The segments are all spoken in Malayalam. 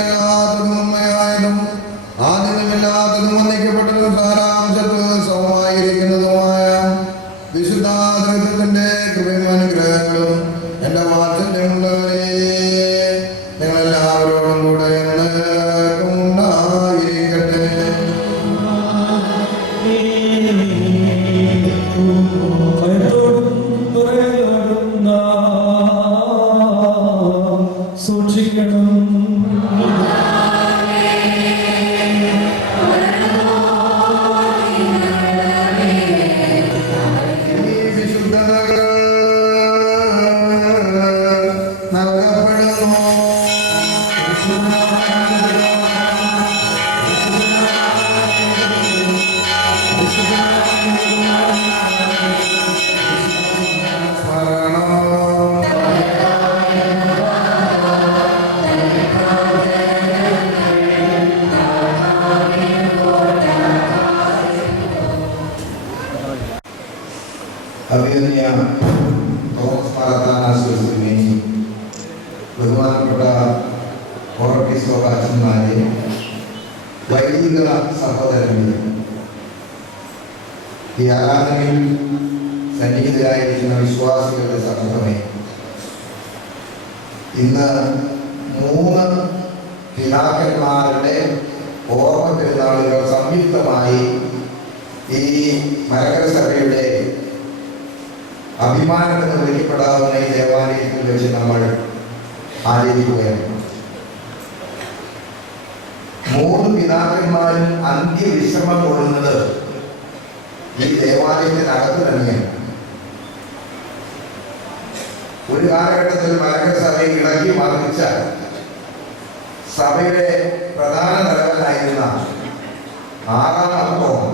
എല്ലാത്തതും ഉണ്മയായതും ആദ്യമില്ലാത്തതും ഒന്നിക്കപ്പെട്ടതും സാരാംശത്വ സമമായിരിക്കുന്നതുമായ വിശുദ്ധാതൃത്വത്തിന്റെ കൃപയും അനുഗ്രഹങ്ങളും എന്റെ വാത്സല്യമുള്ളവരെ നിങ്ങളെല്ലാവരോടും കൂടെ ഉണ്ടായിരിക്കട്ടെ. സൂക്ഷിക്കണം. അഭിനന്ദ തോമസ് മാറത്താനാശ്വസിനെ ബഹുമാനപ്പെട്ട ഓർപ്പിസോക അച്ഛന്മാരെ, വൈദിക സഹോദരന്മാരെ, ഈ ആരാധനയിൽ സന്നിഹിതരായിരിക്കുന്ന വിശ്വാസികളുടെ സമൂഹമേ, ഇന്ന് 3 പിതാക്കന്മാരുടെ ഓർമ്മ പെരുന്നാളുകൾ സംയുക്തമായി ഈ മലങ്കര സഭയുടെ അഭിമാനത്തിന് വിളിക്കപ്പെടാവുന്ന ഈ ദേവാലയത്തിൽ വെച്ച് നമ്മൾ ആചരിക്കുകയാണ്. 3 പിതാക്കന്മാരും അന്ത്യവിശ്രമം കൊള്ളുന്നത് ഈ ദേവാലയത്തിനകത്ത് തന്നെയാണ്. ഒരു കാലഘട്ടത്തിൽ മലങ്കര സഭയെ ഇളക്കി മറിച്ച സഭയുടെ പ്രധാന തലവനായിരുന്ന 6ാം അർത്തോമ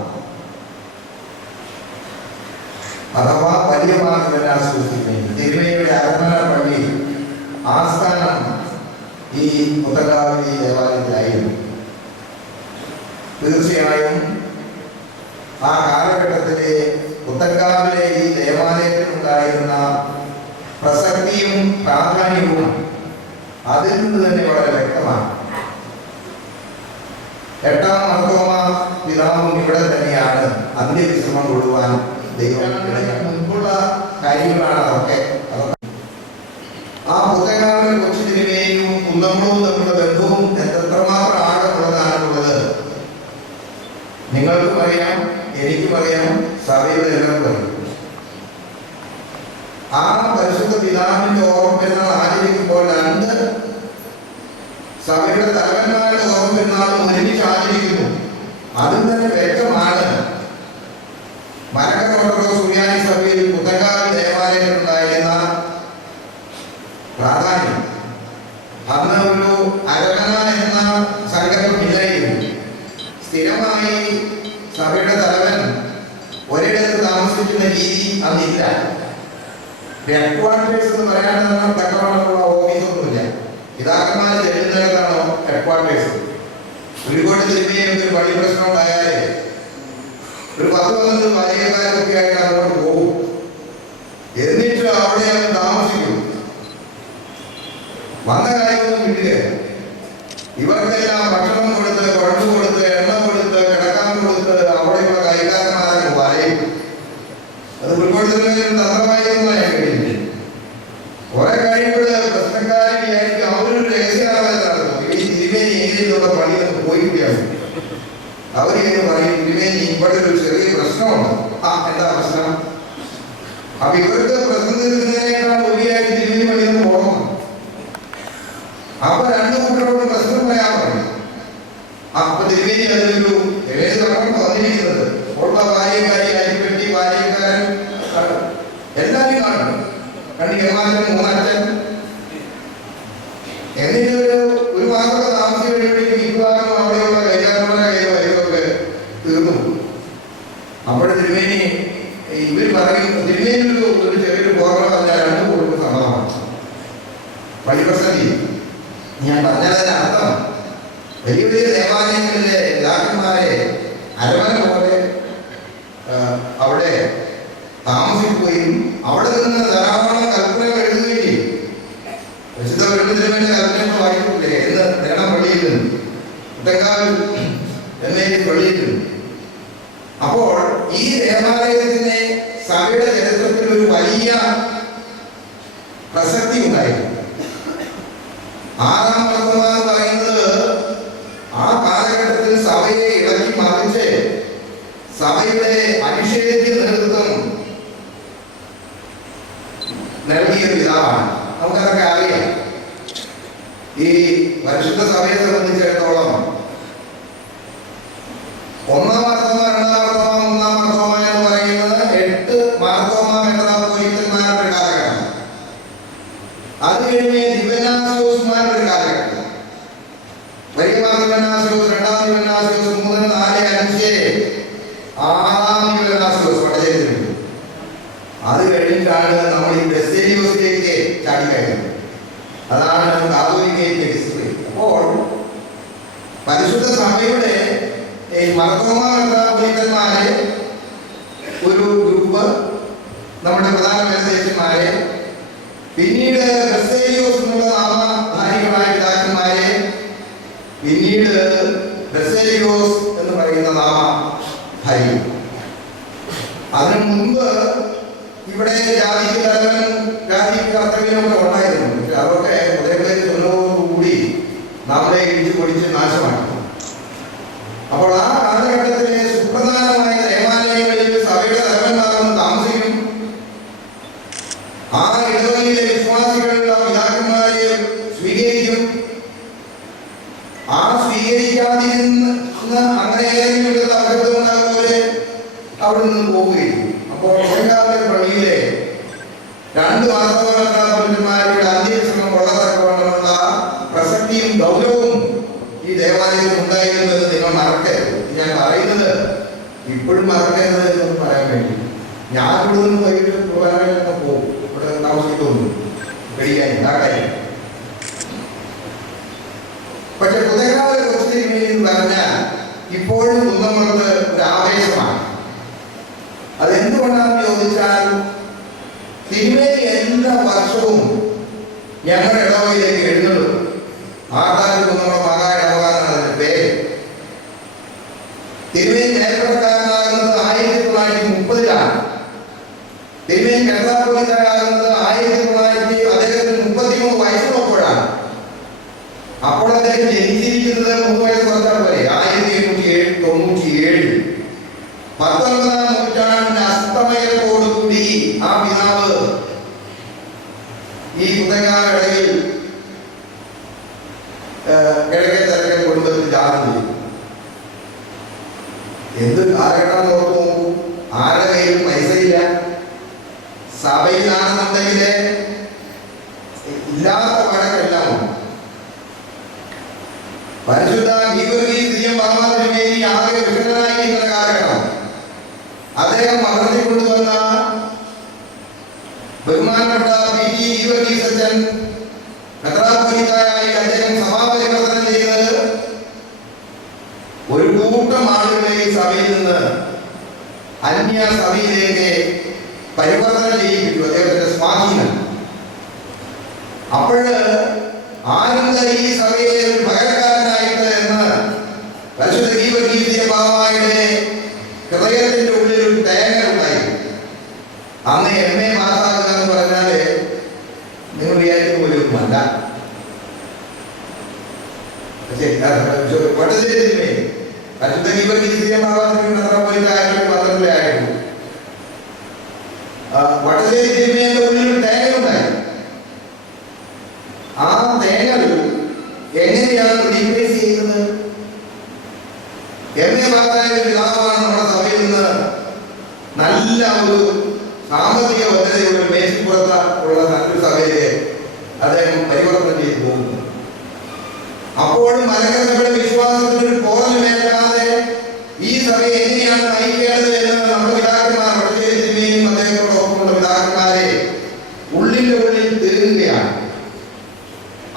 അഥവാ വലിയ മാതൃകനാശ്വസിക്കുന്നത് തിരുമേനിയുടെ അരമന പള്ളി ആസ്ഥാനം ഈ മുത്തക്കാവിലെ ദേവാലയത്തിലായിരുന്നു. തീർച്ചയായും ആ കാലഘട്ടത്തിലെ മുത്തക്കാവിലെ ഈ ദേവാലയത്തിനുണ്ടായിരുന്ന പ്രസക്തിയും പ്രാധാന്യവും അതിൽ നിന്ന് തന്നെ വളരെ വ്യക്തമാണ്. 8ാം അർത്തോമ പിതാവും ഇവിടെ തന്നെയാണ് അന്ത്യവിശ്രമം കൊള്ളുവാൻ ദൈവം മുൻപുള്ള കാര്യങ്ങളാണ് അതൊക്കെ. ആ പുത്തങ്കാവിലെ കൊച്ചു തിരുമേനിയും കുന്നംകുളവും തമ്മിലുള്ള ബന്ധവും എത്രമാത്രം ആഴമുള്ളതാണുള്ളത് നിങ്ങൾക്കും അറിയാം, എനിക്കും അറിയാം, സഭയുടെ എല്ലാവർക്കും അറിയാം. ആ പരിശുദ്ധ പിതാവിന്റെ ഓർമ്മ പെരുന്നാൾ ആചരിക്കുമ്പോൾ 2 സഭയുടെ തലവന്മാരുടെ ഓർമ്മ പെരുന്നാളും ഒരുമിച്ച് ആചരിക്കുന്നു. അതിൽ തന്നെ വ്യക്തമാണ് മലങ്കര സുറിയാനി സഭയിൽ പുത്തങ്കാവ് ദേവാലയത്തിലുണ്ടായിരുന്ന പ്രാധാന്യം. അന്ന് ഒരു അരമന എന്ന സങ്കല്പമില്ലായിരുന്നു. സ്ഥിരമായി സഭയുടെ തലവൻ ഒരിടത്ത് താമസിക്കുന്ന രീതി അന്നില്ല. ഹെഡ്ക്വാർട്ടേഴ്സ് എന്ന് പറയാനുള്ള തക്കവണ്ണമുള്ള ഓഫീസൊന്നുമില്ല. പിതാക്കന്മാർ ചെല്ലുന്നിടത്താണോ ഹെഡ്ക്വാർട്ടേഴ്സ്. ഒരുപാട് തിരുമേനിക്ക് ഒരു പള്ളി പ്രശ്നം ഉണ്ടായാലേ ഒരു 10-15 വാരികക്കാരൊക്കെ ആയിട്ട് അങ്ങോട്ട് പോകും. എന്നിട്ട് അവിടെ താമസിക്കും. വന്ന കാര്യമൊന്നും കിട്ടുക. ഇവർക്കെല്ലാം ഭക്ഷണം കൊടുത്ത്, കുഴമ്പ് കൊടുത്ത്, എണ്ണ കൊടുത്ത്, കിടക്കാൻ കൊടുത്ത് അവിടെയുള്ള കൈക്കാരന്മാരെ വരയും. അത് ഉൾപ്പെടുത്തുന്നതിന് തന്ത്രമായിരുന്നു ഞാൻ കഴിഞ്ഞില്ല. കുറെ കഴിയുമ്പോൾ പ്രശ്നക്കാരി വിചാരിക്കും അവരൊരു രഹസ്യാലോചന നടത്തും. ഈ തിരുമേനി എങ്ങനെയുള്ള പണിയൊക്കെ പോയിട്ടാണ്. അവരിങ്ങനെ പറയും, തിരുമേനി ഇവിടെ ഒരു ചെറിയ പ്രശ്നമുണ്ട്. എന്താ പ്രശ്നം? അപ്പൊ ഇവർക്ക് പ്രശ്നം തീർക്കുന്നതിനേക്കാൾ ഉപരിയായിട്ട് തിരുമേനി പണിയൊന്ന് പോകണം. അപ്പൊ 2 കൂട്ടരോട് പ്രശ്നം പറയാൻ പറയും. അപ്പൊ തിരുമേനി അതിലൊരു ഏത് നടന്നു വന്നിരിക്കുന്നത് ഉള്ള ഭാര്യക്കാരി അരിപ്പെട്ടി ഭാര്യക്കാരൻ എല്ലാവരും കാണും. 2 കേമാറ്റം 3 അച്ഛൻ എന്നിട്ട് ഒരു മാസമൊക്കെ താമസിച്ച് കഴിയുമ്പോഴേക്കും വിഭാഗം അവിടെയുള്ള കൈകാരന്മാരുടെ കൈവരൊക്കെ തീർന്നു. അപ്പോൾ തിരുമേനി ഇവർ പറയും, തിരുമേനി ഒരു ചെറിയൊരു പ്രോഗ്രാം പറഞ്ഞാൽ 2 കൂട്ടർക്ക് സമ്മതമാണ്. പള്ളിപ്രസംഗി ഞാൻ പറഞ്ഞതിന്റെ അർത്ഥം വലിയ വലിയ ദേവാലയങ്ങളിലെ പിതാക്കന്മാരെ അരമന പോലെ അവിടെ താമസിക്കുകയും അവിടെ നിന്ന് ധാരാളം കൽപ്പനകൾ എഴുതുകയും ചെയ്യും. വിശുദ്ധ തിരുമേനിയുടെ കൽപ്പനകൾ വായിക്കില്ലേ എന്ന് നേടാൻ പള്ളിയിൽ കുട്ടങ്കാവിൽ വെളിയിട്ടുണ്ട്. അപ്പോൾ ഈ ദേവാലയത്തിന് സഭയുടെ ചരിത്രത്തിൽ ഒരു വലിയ പ്രസക്തി ഉണ്ടായിരുന്നു. ആറാം വർദ്ധമാനം എന്ന് പറയുന്നത് ആ കാലഘട്ടത്തിൽ സഭയെ ഇളക്കി മറിച്ച് സഭയുടെ അനിഷേധ്യ നേതൃത്വം നൽകിയ പിതാവാണ്. നമുക്കതൊക്കെ അറിയാം. ഈ പരിശുദ്ധ സഭയെ സംബന്ധിച്ചിടത്തോളം ഒന്നാം മാർത്തോമ, രണ്ടാം മാർത്തോമ, മൂന്നാം മാർത്തോമ എന്ന് പറയുന്നത് 8 മാർത്തോമ മെത്രാപ്പൊലീത്തന്മാരുടെ കാലഘട്ടം. അത് കഴിഞ്ഞ് ദിവന്നാസിയോസ്മാരുടെ കാലഘട്ടം. വലിയ ദിവന്നാസിയോസ്, രണ്ടാം ദിവന്നാസിയോസ്, 3, 4, 5, 6 ദിവന്നാസിയോസ് പട്ടചരിത്രമുണ്ട്. അത് കഴിഞ്ഞിട്ടാണ് നമ്മൾ ഈ ബെസേലിയോസിലേക്ക് ചാടിക്കയറുന്നത്. അതാണ് കാതോലിക്കയിലെ ഹിസ്റ്ററി. അപ്പോൾ പരിശുദ്ധ സഭയുടെ മാർത്തോമ മെത്രാപ്പൊലീത്തന്മാരെ ഒരു ഗ്രൂപ്പ്, നമ്മുടെ പ്രധാന മെത്രാന്മാരെ, പിന്നീട് ബെസേലിയോസ് എന്നുള്ള നാമധാരികളായ പിതാക്കന്മാരെ, പിന്നീട് ബെസേലിയോസ് എന്ന് പറയുന്ന നാമധാരി. അതിനു മുമ്പ് ഇവിടെ ജാതിക്ക് തലവനും ജാതിക്ക് കർത്തവ്യനും ഒക്കെ ഉണ്ടായിരുന്നു. പക്ഷെ അതൊക്കെ ഒരേ പേര് ചൊല്ലോടുകൂടി നമ്മളെ ഇടിച്ചു പൊടിച്ച് നാശമാക്കി. അപ്പോൾ ആ കാലഘട്ടത്തിലെ സുപ്രധാനമായ ദേവാലയങ്ങളിൽ സഭയുടെ തലവന്മാരും താമസിക്കും. ആ ഇടവകയിലെ വിശ്വാസികളുടെ പിതാക്കന്മാരെ സ്വീകരിക്കും. ആ സ്വീകരിക്കാതിരുന്ന അങ്ങനെ ഏതെങ്കിലും അബദ്ധമുണ്ടാകുപോലെ അവിടെ നിന്ന് പോവുകയും. അപ്പോൾ പള്ളിയിലെ 2 മാർത്തോമാരുടെ അന്ത്യശ്രമം കൊള്ളത്തക്കവണ്ണമുള്ള പ്രസക്തിയും ഗൗരവവും ഈ ദേവാലയത്തിൽ ഉണ്ടായിരുന്നു എന്ന് നിങ്ങൾ മറക്കരുത്. ഞാൻ പറയുന്നത് ഇപ്പോഴും മറക്കരുത് എന്ന് പറയാൻ വേണ്ടി. ഞാൻ ഇവിടെ നിന്ന് വൈകിട്ട് കുർബാനയിലൊക്കെ പോകും. ഇവിടെ താമസിക്കുന്നു കഴിയാൻ എല്ലാ കാര്യം. പക്ഷെ കുതകാല കൊച്ചുതിരുമേനി എന്ന് പറഞ്ഞാൽ ഇപ്പോഴും കുന്നമംഗലത്ത് ഒരു ആവേശമാണ്. അതെന്തുകൊണ്ടാണെന്ന് ചോദിച്ചാൽ തിരുമേനി എല്ലാ വർഷവും ഞങ്ങളുടെ ഇടവകയിലേക്ക് എഴുന്നള്ളും. ആർത്താകുന്നമ്മ മഹാ ഇടവകാരനാണ് അതിന്റെ പേര്. തിരുമേനി മേൽപ്പടക്കാരനാകുന്നത് 1930-ലാണ്. തിരുമേനി മെത്രാപ്പൊലീത്തനാകുന്നത് 1900 അദ്ദേഹത്തിന് 33 വയസ്സുള്ളപ്പോഴാണ്. അപ്പോൾ അദ്ദേഹം ജനിച്ചിരിക്കുന്നത് 3 വയസ്സ് കുറച്ചാൽ പോലെ 1897. 19ാം നൂറ്റാണ്ടിന്റെ അസ്തമയത്തോടുകൂടി ആ പിതാവ് ഈ കുതകാലടയിൽ കിഴക്കേ തരക്കൻ കുടുംബത്തിൽ ജാതം ചെയ്തു. എന്ത് കാലഘട്ടം നോക്കൂ. ആരുടെ കയ്യിലും പൈസയില്ല. സഭയിലാണെന്നുണ്ടെങ്കിൽ ഇല്ലാത്ത വഴക്കെല്ലാം ഉണ്ട്. പരിശുദ്ധ ഗീവർഗീസ് തിരുമേനി ആകെ വിഷമനായിരിക്കുന്ന കാലഘട്ടം. അദ്ദേഹം വളർത്തിക്കൊണ്ടുവന്ന ബഹുമാനപ്പെട്ട പി.ടി. ഗീവർഗീസ് അച്ഛൻ മെത്രാപ്പൊലീത്തയായി അദ്ദേഹം സഭാപരിവർത്തനം ചെയ്തത് ഒരു കൂട്ടം ആളുകളെ സഭയിൽ നിന്ന് അന്യ സഭയിലേക്ക് പരിവർത്തനം ചെയ്യിപ്പിച്ചു. അദ്ദേഹത്തിന്റെ സ്വാധീനം. അപ്പോഴ് ആനന്ദ ഈ സഭയെ ഒരു പകരക്കാരനായിട്ട് എന്ന് പരിശുദ്ധ ഗീവർഗീസ് ബാവായുടെ ഹൃദയത്തിന്റെ ഉള്ളിൽ ഒരു തേങ്ങ ഉണ്ടായി. അന്ന് MA പാസ്സാകുക എന്ന് പറഞ്ഞാല് നിങ്ങൾ വിചാരിക്കുന്ന പോലും അല്ല. വട്ടശ്ശേരി പരിശുദ്ധ ഗീവർഗീസ് ബാവാത്തിന് മെത്രാപ്പൊലീത്തനായിട്ട് 12-ലായിരുന്നു. വട്ടശ്ശേരി തിരുമേനിയുടെ ഉള്ളിൽ ഒരു തേങ്ങ ഉണ്ടായി. ആ തേങ്ങൽ എങ്ങനെയാണ് റീപ്ലേസ് ചെയ്യുന്നത്? MA പാസ്സായ പിതാവാണ് നമ്മുടെ സഭയിൽ നിന്ന് നല്ല ഒരു സാമ്പത്തിക ഭദ്രതയുള്ള മേച്ചിപ്പുറത്ത് ഉള്ള നല്ലൊരു സഭയിലെ അദ്ദേഹം പരിവർത്തനം ചെയ്തു പോകുന്നു. അപ്പോഴും മലങ്കരയുടെ വിശ്വാസത്തിന് പോറലുമേൽക്കാതെ ഈ സഭയെ എങ്ങനെയാണ് നയിക്കേണ്ടത് എന്ന് നമ്മുടെ പിതാക്കന്മാർ വട്ടശ്ശേരി തിരുമേനിയും അദ്ദേഹത്തോടൊപ്പമുള്ള പിതാക്കന്മാരെ ഉള്ളിന്റെ ഉള്ളിൽ തീരുകയാണ്.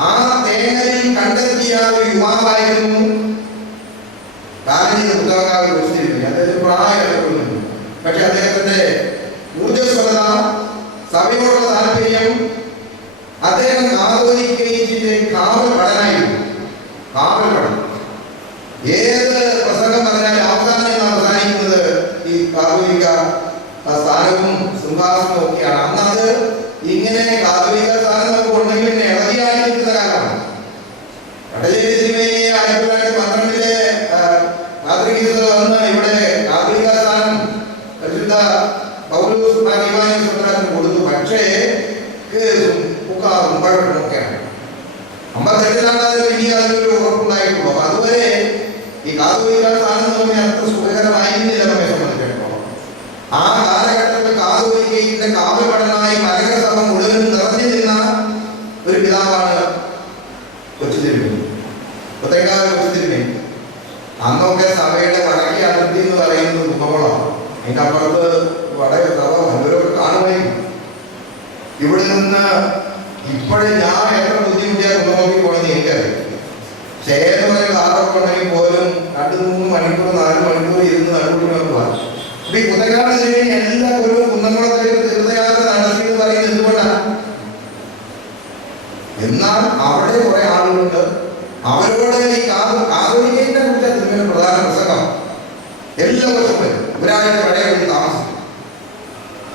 ആ തേങ്ങലിൽ കണ്ടെത്തിയ ഒരു യുവാവായിരുന്നു കാലനീയ പുസ്തകാവിൽ കുറിച്ചിരിക്കുന്നത്. അദ്ദേഹത്തിന് പ്രായമായിട്ടുണ്ട്. പക്ഷെ അദ്ദേഹത്തിന്റെ ഊർജ്ജസ്വലത, സഭയോടുള്ള താല്പര്യം, അദ്ദേഹം കാതോലിക്കയിലെ കാവൽ പഠനായിരുന്നു. കാവൽ പഠനം ഏത് പ്രസംഗം പറഞ്ഞാലും അവസാനം അവസാനിക്കുന്നത് ഈ കാതോലിക്ക സ്ഥാനവും സിംഹാസനവും ഒക്കെയാണ്. അന്നത് ഇങ്ങനെ കാതോലിക്ക സ്ഥാനം നമുക്ക് ഉണ്ടെങ്കിൽ ഇളകിയായി നിൽക്കുന്ന കാലമാണ്. കടലേരി തിരുമേനി 1912 കാതോലിക്കത്തിൽ വന്ന് ഇവിടെ കാതോലിക്ക സ്ഥാനം പരിശുദ്ധ പൗലോസ് കൊടുത്തു. പക്ഷേ മുമ്പഴൊക്കെയാണ് 58-ലാണ് അതിന് ഇനി അതിനൊരു ഉറപ്പുണ്ടായിട്ടുള്ളൂ. അപ്പൊ അതുവരെ ഈ കാതോലിക്ക സ്ഥാനം നമുക്ക് അത്ര സുഖകരമായിരുന്നില്ല നമ്മെ സംബന്ധിച്ചിടത്തോളം. ആ കാലഘട്ടത്തിൽ കാതോലിക്കയുടെ കാവൽപടനായി മലങ്കര സഭ മുഴുവൻ നിറഞ്ഞു നിന്ന ഒരു പിതാവാണ് കൊച്ചു തിരുമേനി, പുത്തേക്കാവ് കൊച്ചു തിരുമേനി. അന്നൊക്കെ സഭയുടെ വടക്കേ അതിർത്തി എന്ന് പറയുന്നത് കുന്നംകുളമാണ്. അതിന്റെ അപ്പുറത്ത് വടകര സഭ വല്ലവരൊക്കെ കാണുകയും ഇവിടെ നിന്ന് ഇപ്പോഴും ഞാൻ എത്ര ബുദ്ധിമുട്ടിയാൽ കുന്നംകുളത്തിൽ പോയെന്ന് എനിക്കറിയാം. ചേർന്ന് വരെ കാറൊക്കെ ഉണ്ടെങ്കിൽ പോലും 2-3 മണിക്കൂർ 4 മണിക്കൂർ ഇരുന്ന് നടുവിനൊക്കെ പോകാം. അപ്പൊ ഈ കുന്നക്കാട് തിരുമേനി എല്ലാ കൊല്ലവും കുന്നംകുളത്തേക്ക് തീർത്ഥയാത്ര നടത്തി എന്ന് പറയുന്നത് എന്തുകൊണ്ടാണ്? എന്നാൽ അവിടെ കുറെ ആളുകളുണ്ട്, അവരോട് ഈ കാതോലിക്കയെ കുറിച്ച് തിരുമേനി പ്രധാന പ്രസംഗം എല്ലാ വർഷവും വരും. ഒരാഴ്ച പഴയ താമസിക്കും.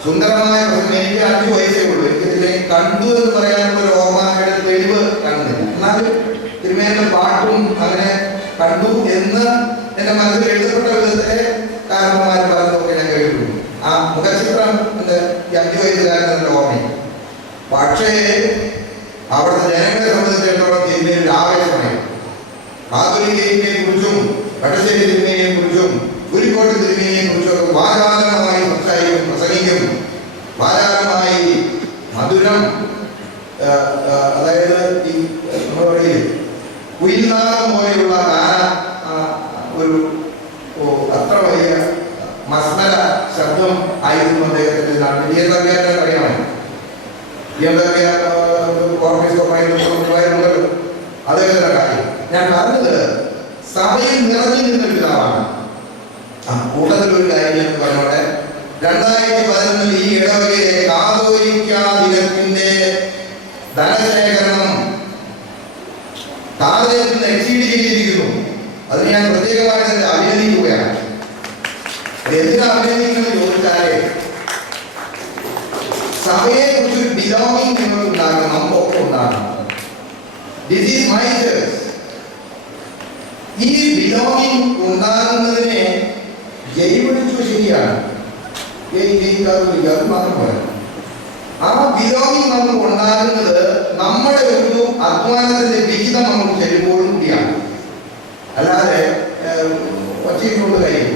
സുന്ദരമായ പ്രസംഗം. എനിക്ക് 5 വയസ്സേ ഉള്ളൂ. എനിക്ക് ഇതിനെ കണ്ടു എന്ന് പറയാനുള്ള ഒരു ഓർമ്മയുടെ തെളിവ് കാണുന്നില്ല. എന്നാലും തിരുമേനിയുടെ പാട്ടും അങ്ങനെ കണ്ടു എന്ന് എന്റെ മനസ്സിൽ എഴുതപ്പെട്ട വിധത്തിലെ കാരണന്മാർ പറഞ്ഞതൊക്കെ ഞാൻ കേട്ടിട്ടുണ്ട്. ആ മുഖചിത്രം എന്റെ 5 വയസ്സുകാരൻ ഓർമ്മ. പക്ഷേ അവിടുത്തെ ജനങ്ങളെ സംബന്ധിച്ചിടത്തോളം തിരുമേനി ഒരു ആവേശമായി. കാതോലിക്കയെ കുറിച്ചും വടശ്ശേരി തിരുമേനിയെ കുറിച്ചും കുരിക്കോട്ട് തിരുമേനിയെ കുറിച്ചൊക്കെ വാചാലമായി സംസാരിക്കും, പ്രസംഗിക്കും. വാചാലമായി മധുരം, അതായത് ഈ നമ്മൾ പറയില്ലേ കുയിൽനാദം പോലെയുള്ള ഒരു അത്ര വലിയ മസ്മര ശബ്ദം ആയിരുന്നു അദ്ദേഹത്തിന്റെ നാട്ടിൽ. അറിയാമോ? അദ്ദേഹത്തിന്റെ കാര്യം ഞാൻ പറഞ്ഞത് സഭയിൽ നിറഞ്ഞു നിന്നൊരു പിതാവാണ്. കൂട്ടത്തിലൊരു കാര്യം എന്ന് പറഞ്ഞോട്ടെ, 2011 ഈ ഇടവകയിലെ കാതോലിക്ക ദിനത്തിന്റെ ധനശേഖരണം ടാർഗറ്റിൽ നിന്ന് എക്സീഡ് ചെയ്തിരിക്കുന്നു. അതിന് ഞാൻ പ്രത്യേകമായിട്ട് അഭിനന്ദിക്കുകയാണ്. എന്തിനാ അഭിനന്ദിക്കുന്നത് ചോദിച്ചാലേ, സഭയെ കുറിച്ചൊരു ബിലോങ്ങിങ് നിങ്ങൾക്ക് ഉണ്ടാകണം, നമുക്കൊക്കെ ഉണ്ടാകണം. This is my church. ഈ ബിലോങ്ങിങ് ഉണ്ടാകുന്നതിനെ ജൈവടിച്ചു ശരിയാണ്, അത് മാത്രം പോരാ. ആ ബിലോങ്ങിങ് നമുക്ക് ഉണ്ടാകുന്നത് നമ്മുടെ ഒരു അധ്വാനത്തിന്റെ വിഹിതം നമുക്ക് ചെല്ലുമ്പോഴും കൂടിയാണ്. അല്ലാതെ ഒറ്റയ്ക്കുള്ള കാര്യം.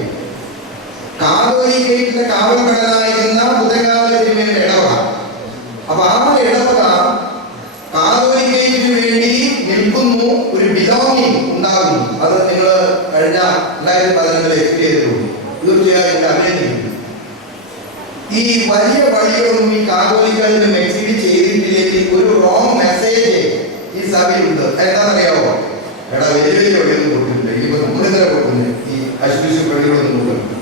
കാതോലിക്കയുടെ കാവൽപടനായിരുന്ന പുത്തേക്കാവിലെ തിരുമേനിയുടെ ഇടവക. അപ്പൊ ആ ഇടവക കാതോലിക്കയ്ക്ക് വേണ്ടി നിൽക്കുന്നു, ഒരു ബിലോങ്ങിങ് ഉണ്ടാകുന്നു. അത് നിങ്ങൾ കഴിഞ്ഞ 2011 എക്സ്പീരിയൻസ് ചെയ്തിട്ടുള്ളൂ. തീർച്ചയായും അഭിനന്ദിക്കുന്നു. ഈ വലിയ വഴികളൊന്നും ഈ കാതോലിക്കലിന് എക്സീഡ് ചെയ്തിട്ടില്ലെങ്കിൽ ഒരു റോങ് മെസ്സേജ് ഈ സഭയിലുണ്ട്. എന്താണെന്നറിയാവോ? എടാ വലിയ വലിയ വഴികളൊന്നും കൊടുക്കുന്നില്ല, ഇനിയിപ്പോ നമ്മളിങ്ങനെ കൊടുക്കുന്നില്ല, ഈ അശുദ്ധ വഴികളൊന്നും കൊടുക്കുന്നില്ല.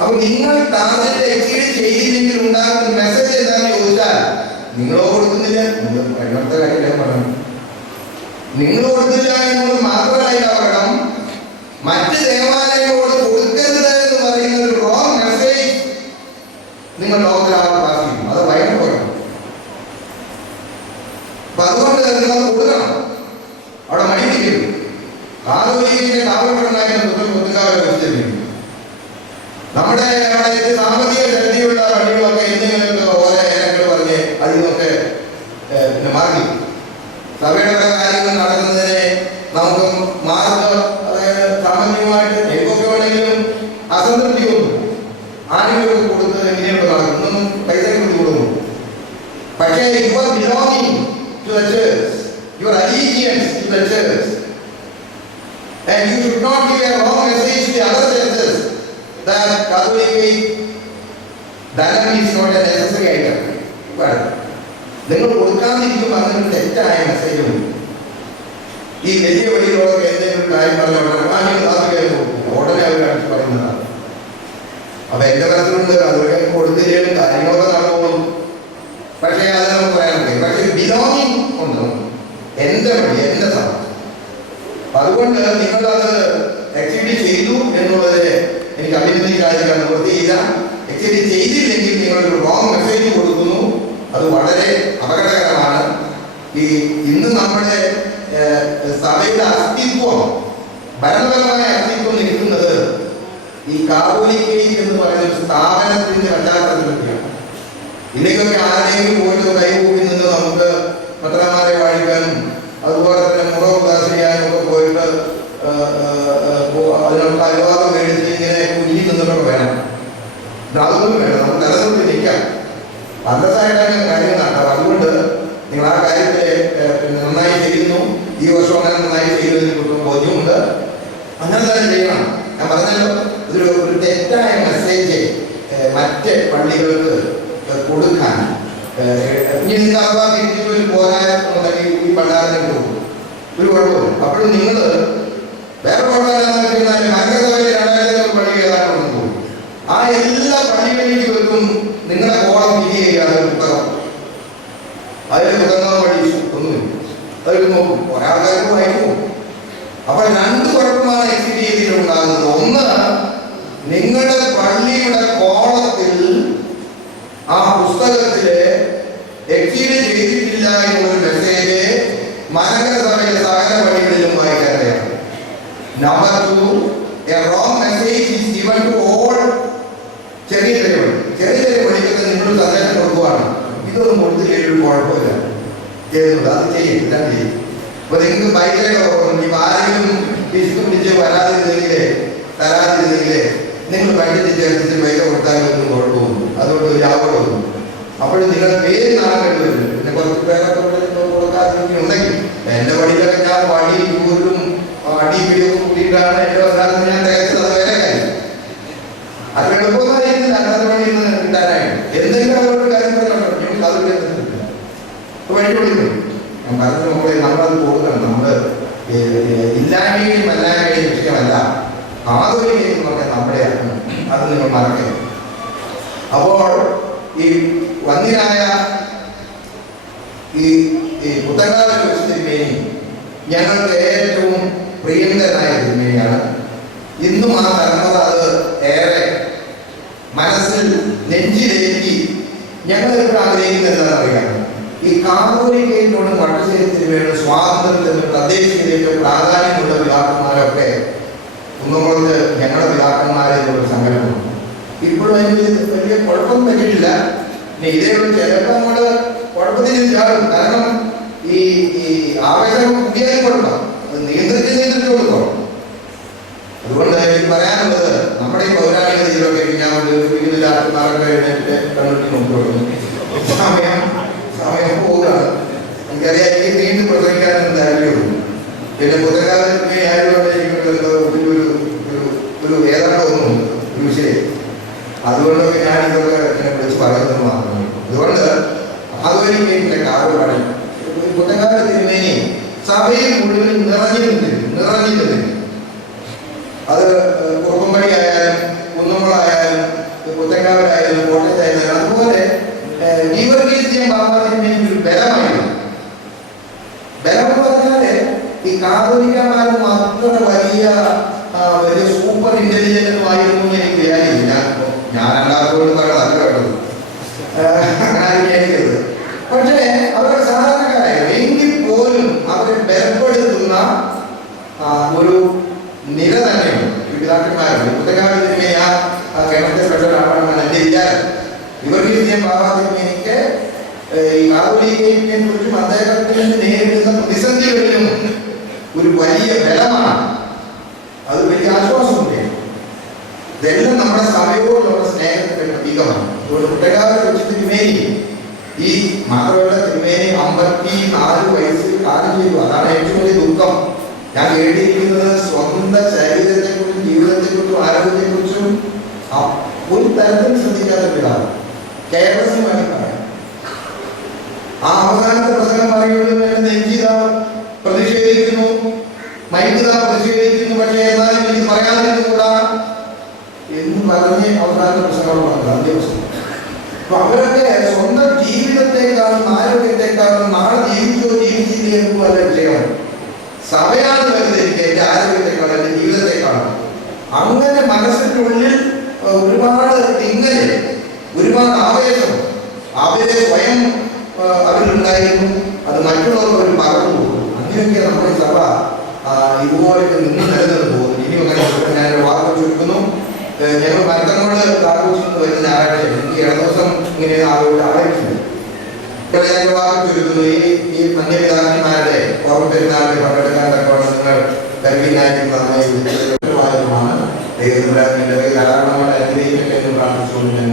അപ്പൊ നിങ്ങൾ ടാർഗറ്റ് എക്സീഡ് ചെയ്തില്ലെങ്കിൽ ഉണ്ടാകുന്ന മെസ്സേജ് എന്താണെന്ന് ചോദിച്ചാൽ, നിങ്ങളോ കൊടുക്കുന്നില്ല, കഴിഞ്ഞത്തെ കാര്യം പറഞ്ഞു, നിങ്ങൾ കൊടുത്തില്ല എന്നത് മാത്രമല്ല പറയണം, മറ്റ് ദേവാലയങ്ങളോട് കൊടുക്കരുത് എന്ന് പറയുന്ന ഒരു റോങ് മെസ്സേജ് നിങ്ങൾ ലോകത്തിലാവാൻ പ്രാർത്ഥിക്കും. അത് ഭയങ്കര പറയണം. അപ്പൊ അതുകൊണ്ട് നിങ്ങൾ കൊടുക്കണം. അവിടെ മണി പിടിക്കും. കാതോലിക്കയുടെ കാവൽപടനായിരുന്നു പുത്തുകാവലെ വെച്ചിരിക്കും. നമ്മുടെ അവിടെ സാമ്പത്തിക ശക്തിയുള്ള പള്ളികളൊക്കെ എന്തെങ്കിലും ഓരോ ഇനങ്ങൾ പറഞ്ഞ് അതിൽ നിന്നൊക്കെ മാറി സഭയുടെ പല കാര്യങ്ങൾ നടക്കുന്നതിനെ നമുക്ക് മാർഗം, അതായത് സാമ്പത്തികമായിട്ട് എനിക്കൊക്കെ വേണമെങ്കിലും അസംതൃപ്തി വന്നു. ആരെങ്കിലും കൊടുത്ത് എങ്ങനെയൊക്കെ നടക്കുന്നു, പൈസ കൊടുക്കുന്നു. പക്ഷേ your belonging to the church, your allegiance to the church, and you should not give a wrong message to the other churches that Catholic ധനം is not a necessary item. നിങ്ങൾ കൊടുക്കാതിരിക്കും, അങ്ങനെ തെറ്റായ മെസ്സേജ് ഉണ്ട്. ഈ വലിയ വഴികളൊക്കെ എന്തെങ്കിലും കാര്യം പറഞ്ഞ ഉടനെ അവർ കാണിച്ച് പറയുന്നതാണ്. അപ്പൊ എന്റെ മനസ്സിലുണ്ട് അതൊക്കെ കൊടുത്തില്ലേലും കാര്യങ്ങളൊക്കെ നടന്നോളും. പക്ഷേ അത് നമുക്ക് പറയാൻ പറ്റും. പക്ഷെ ബിലോങ്ങിങ് ഉണ്ട്. എന്റെ വഴി, എന്റെ സഭ. അതുകൊണ്ട് നിങ്ങളത് എക്സിബിറ്റ് ചെയ്തു എന്നുള്ളത് എനിക്ക് അഭിനന്ദിക്കാതിരിക്കാൻ നിവൃത്തിയില്ല. എക്സിബിറ്റ് ചെയ്തില്ലെങ്കിൽ നിങ്ങളൊരു റോങ് മെസ്സേജ് കൊടുക്കുന്നു. അത് വളരെ അപകടകരമാണ്. ഇന്ന് നമ്മുടെ സഭയുടെ അസ്തിത്വം, ഭരണപരമായ അസ്തിത്വം നിൽക്കുന്നത് ഈ കാതോലിക്കയിൽ എന്ന് പറയുന്ന ഒരു സ്ഥാപനത്തിന്റെ പശ്ചാത്തലത്തിലൊക്കെയാണ്. ഇല്ലെങ്കിലൊക്കെ ആരെങ്കിലും പോയിട്ട് കൈകൂപ്പി നിന്ന് നമുക്ക് പത്രമാരെ വാഴിക്കാനും അതുപോലെ തന്നെ മുഖം ചെയ്യാനും ഒക്കെ പോയിട്ട് അതിനൊക്കെ അനുവാദം മേടിച്ച് ഇങ്ങനെ കുഞ്ഞി നിന്നിട്ടൊക്കെ വേണം. അതൊന്നും വേണം. നമുക്ക് നിലനിർത്തി നിൽക്കാം. അന്തസ്സായിട്ടാണ് കാര്യങ്ങളാണ്. അതുകൊണ്ട് നിങ്ങൾ ആ കാര്യത്തെ നന്നായി ചെയ്യുന്നു. ഈ വർഷം അങ്ങനെ നന്നായി ചെയ്യുന്നതിനെ കുറിച്ച് ബോധ്യമുണ്ട്. അങ്ങനെ തന്നെ ചെയ്യണം. ഞാൻ പറഞ്ഞല്ലോ, ഒരു തെറ്റായ മെസ്സേജ് മറ്റ് പള്ളികൾക്ക് കൊടുക്കാൻ ഇനി നിങ്ങൾ അഥവാ തിരിച്ചു പോരാന്നുണ്ടെങ്കിൽ ഈ പണ്ടാരത്തിന് പോകും, ഒരു കുഴപ്പമില്ല. അപ്പോഴും നിങ്ങൾ വേറെ കുഴപ്പമില്ലെന്ന് വെച്ചാൽ നഗരസഭയിൽ 2000 പള്ളി ഏതാണ്ട് പോകും. ആ എല്ലാ പള്ളികളിലേക്ക് വെക്കും നിങ്ങളുടെ കോളം ഫിൽ ചെയ്യുകയാണ് പുസ്തകം. അതിൽ പുസ്തകം പഠിച്ചു ഒന്നുമില്ല. അതിൽ നോക്കും, ഒരാൾക്കാർക്ക് വായിക്കും. അപ്പൊ 2 കുഴപ്പമാണ് എക്സിറ്റ് ചെയ്തിട്ടുണ്ടാകുന്നത്. ഒന്ന്, നിങ്ങളുടെ പള്ളിയുടെ കോളത്തിൽ ആ പുസ്തകത്തില് എക്സിറ്റ് ചെയ്തിട്ടില്ല എന്നൊരു മെസ്സേജ് നഗരസഭയിലെ സകല പള്ളികളിലും വായിക്കാനാണ്. Number 2, a wrong message is given to all. ചെറിയ ചെറിയ പള്ളിക്കൊക്കെ നിങ്ങൾ സന്ദേശം കൊടുക്കുവാണ്. ഇതൊന്നും കൊടുത്തില്ലെങ്കിൽ കുഴപ്പമില്ല, അത് ചെയ്യും. അപ്പൊ നിങ്ങൾക്ക് ബൈബിളൊക്കെ ഓർമ്മ, ഇപ്പൊ ആരെങ്കിലും ഫിസിക്ക് പിടിച്ച് തരാതിരുന്നെങ്കിലേ നിങ്ങൾ പണ്ടിട്ട് ചേർത്തിട്ട് പൈസ കൊടുത്താലും ഒന്നും കുഴപ്പമൊന്നും, അതുകൊണ്ട് ഒരു ആവണമൊന്നും. അപ്പോഴും നിങ്ങളുടെ പേര് നാളെ വരും. പിന്നെ കുറച്ച് പേരൊക്കെ കൊടുക്കാതിരിക്കുന്നുണ്ടെങ്കിൽ എന്റെ വഴിയിലൊക്കെ ഞാൻ വടി ചൂരും അടിപിടിയൊക്കെ കൂട്ടിയിട്ടാണ് എന്റെ വന്നാലും ഞാൻ തികച്ചത്. അത് വേറെ കാര്യം. അത് എളുപ്പമായിരിക്കും അല്ലാതെ വഴി നിന്ന് കിട്ടാനായിട്ട്. എന്തെങ്കിലും അവരോട് കാര്യം പറഞ്ഞോ, അത് വഴി വിളിക്കും. ഞാൻ പറഞ്ഞ മുമ്പേ നമ്മളത് കൊടുക്കണം. നമ്മള് ഇല്ലായ്മയും അല്ലായ്മയും വിഷയമല്ല, ആധുനികയും നമ്മുടെയാണ്. അത് നിങ്ങൾ മറക്കരുത്. അപ്പോൾ ഈ വന്യനായ ഈ പുത്തങ്കാല തിരുമേനി ഞങ്ങൾക്ക് ഏറ്റവും പ്രിയങ്കരനായ തിരുമേനിയാണ്. ഇന്നും ആ ധർമ്മത അത് ഏറെ മനസ്സിൽ നെഞ്ചിലേറ്റി ഞങ്ങളിപ്പോൾ ആഗ്രഹിക്കുന്നത് എന്താണെന്ന് അറിയാം. ഈ കാതോലിക്കയിലോടും പട്ടുശേരിത്തിനുവേണ്ടി സ്വാതന്ത്ര്യത്തിന് തദ്ദേശീയതയ്ക്ക് പ്രാധാന്യമുള്ള പിതാക്കന്മാരൊക്കെ കുന്നംകുളത്ത് ഞങ്ങളുടെ പിതാക്കന്മാരെ ഒരു സങ്കല്പമുണ്ട്. ഇപ്പോഴും അതിന് വലിയ കുഴപ്പം പറ്റിയിട്ടില്ല. പിന്നെ ഇതേപോലെ ചിലപ്പോൾ അങ്ങോട്ട് കുഴപ്പത്തിൽ ചാടും. കാരണം ഈ ആവേശം കൂടിയാൽ കുഴപ്പം, അത് നിയന്ത്രിച്ച് കൊടുക്കണം. അതുകൊണ്ട് എനിക്ക് പറയാനുള്ളത്, നമ്മുടെ ഈ പൗരാണിക ഇതിലൊക്കെ ഞാൻ വീട്ടിലാക്കന്മാരൊക്കെ എഴുന്നേറ്റ് കണ്ടിട്ട് നോക്കിക്കൊടുക്കുന്നു. സമയം പോവുകയാണ്. എനിക്കറിയാം, എനിക്ക് നീണ്ടു പ്രസംഗിക്കാനും താല്പര്യമുള്ളൂ. പിന്നെ പുത്തകാലത്ത് ഒരു ഏതാണ്ട് ഒന്നുണ്ട് ഒരു വിഷയം. അതുകൊണ്ടൊക്കെ ഞാൻ ഇതൊക്കെ വിളിച്ച് പറയുന്നത് മാത്രമേ. അതുകൊണ്ട് ആധുനിക കാറുപാടി പുത്തകാല തിരുമേനി സഭയിൽ മുഴുവൻ നിറഞ്ഞിരുന്നില്ല. അത് കുറുമ്പടി ആയാലും കുന്നംകുളമായാലും പുത്തങ്കാവിലായാലും കോട്ടയത്തായാലും അതുപോലെ ജീവർഗീസിയം ബാബാതിരുമേനി ഒരു ബലമായിരുന്നു. ബലം എന്ന് പറഞ്ഞാല് ഈ കാതോലിക്കന്മാരും അത്ര വലിയ സൂപ്പർ ഇന്റലിജന്റും ആയിരുന്നു എന്ന് എനിക്ക് വിചാരിക്കില്ല. ഞാൻ രണ്ടാമത്തോട് പറയണത് കേട്ടത്, അങ്ങനെ വിചാരിക്കരുത്. പക്ഷേ അവർ സാധാരണക്കാരായിരുന്നു. എങ്കിൽ പോലും അവരെ ബലപ്പെടുത്തുന്ന ഒരു നില തന്നെയുണ്ട് പിതാക്കന്മാരുണ്ട്. പുത്തകാലത്തിന് ആ കേരളത്തിൽപ്പെട്ട ഒരാളാണെന്നാണ് എൻ്റെ വിചാരം. ഇവർക്ക് ബാബാതിരുമേനിക്ക് ഈ കാതോലിക്കയെ കുറിച്ചും അദ്ദേഹത്തിൽ നേരിടുന്ന പ്രതിസന്ധികളിലും ഒരു വലിയ ബലമാണ്. അത് വലിയ ആശ്വാസമുണ്ട്. ഇതെല്ലാം നമ്മുടെ സഭയോടുള്ള സ്നേഹത്തിന്റെ പ്രതീകമാണ്. അതുകൊണ്ട് കുട്ടകാല കൊച്ചു തിരുമേനി ഈ മാത്രമല്ല, തിരുമേനി 54 വയസ്സിൽ കാര്യം ചെയ്തു. അതാണ് ഏറ്റവും വലിയ ദുഃഖം. ഞാൻ കേട്ടിരിക്കുന്നത് സ്വന്തം ശരീരത്തെക്കുറിച്ചും ജീവിതത്തെക്കുറിച്ചും ആരോഗ്യത്തെക്കുറിച്ചും ഒരു തരത്തിൽ ശ്രദ്ധിക്കാത്ത പിതാവ്. കേരളീയമായി പറയാം. ആ അവസാനത്തെ പ്രസംഗം പറയുന്നത് നെഞ്ചിതാ പ്രതിഷേധിക്കുന്നു, മൈക്കിതാ പ്രതിഷേധിക്കുന്നു, പക്ഷേ എന്നാലും എനിക്ക് പറയാതിരുന്നുകൂടാ എന്ന് പറഞ്ഞ് അവസാനത്തെ പ്രസംഗം പറഞ്ഞത് ദിവസം. അപ്പൊ അവരൊക്കെ സ്വന്തം ജീവിതത്തെക്കാളും ആരോഗ്യത്തെക്കാളും നാളെ ജീവിച്ചില്ലേ എന്ന് പല വിഷയമാണ്. സഭയാണ് വരുന്നത്. എനിക്ക് അങ്ങനെ മനസ്സിന്റെ ഉള്ളിൽ ഒരുപാട് തിങ്ങല്, ഒരുപാട് ആവേശം അവരെ സ്വയം അവരുണ്ടായിരുന്നു. അത് മറ്റുള്ളവർക്ക് അവർ പകർന്നു പോകും. അങ്ങനെയൊക്കെ നമ്മുടെ സഭ ഇതുപോലൊക്കെ നിന്ന് നിലനിന്ന് പോകുന്നു. ഇനിയും അങ്ങനെ ഞാൻ വാർത്ത ചുരുക്കുന്നു. ഞങ്ങൾ മരത്തങ്ങോട് താക്കൂസ് വരുന്ന ഞായറാഴ്ച എനിക്ക് ദിവസം ഇങ്ങനെ ആളുകളുടെ ആലോചിക്കുന്നു. ഞാൻ വാർത്ത ചുരുക്കുന്നു. ഈ മന്യപിതാക്കന്മാരുടെ ഓർമ്മപ്പെരുന്നാളിൽ പങ്കെടുക്കാനൊക്കെ നിങ്ങൾ കരുവിനായിട്ടുള്ളതാണ്. ദൈവത്തിന്റെ ധാരാളമായി അനുഗ്രഹിക്കട്ടെ എന്ന് പ്രാർത്ഥിച്ചുകൊണ്ട് ഞാൻ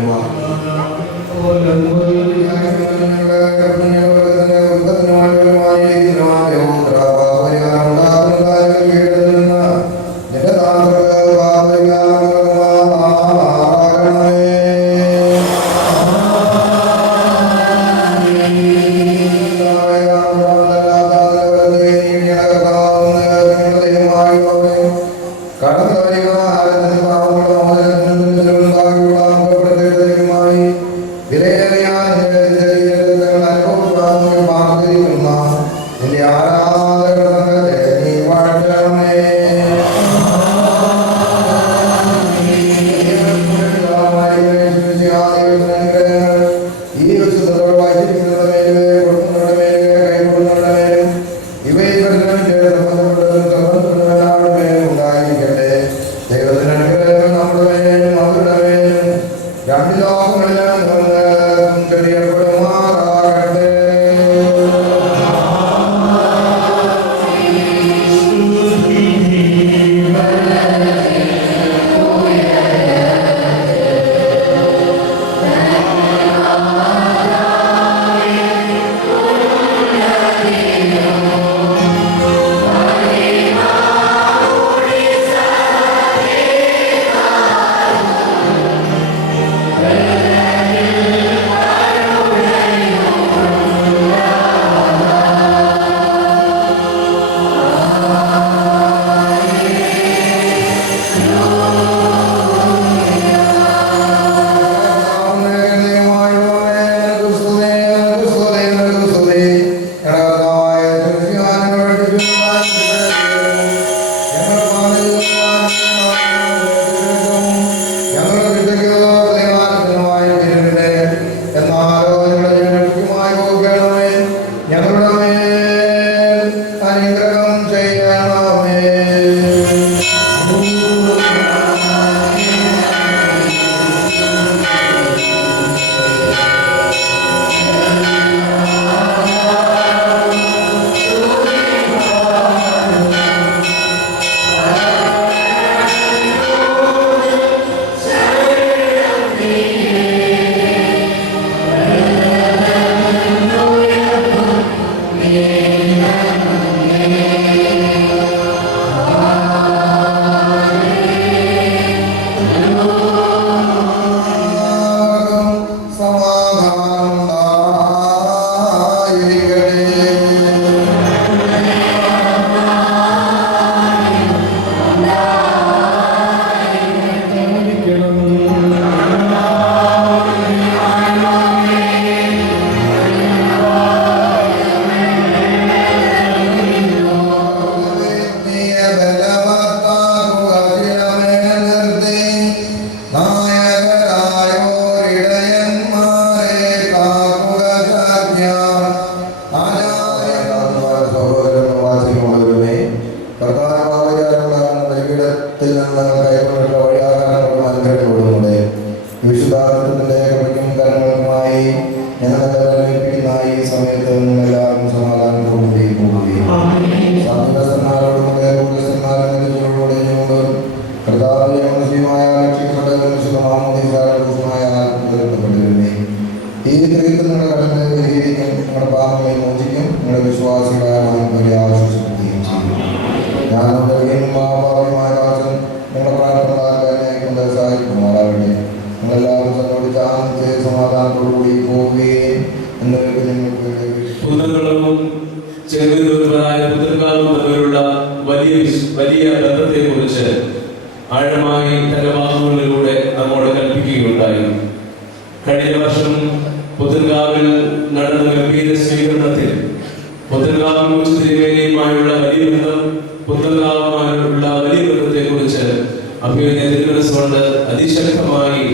അഭിനന്ദനത്തോട് അതിശക്തമായി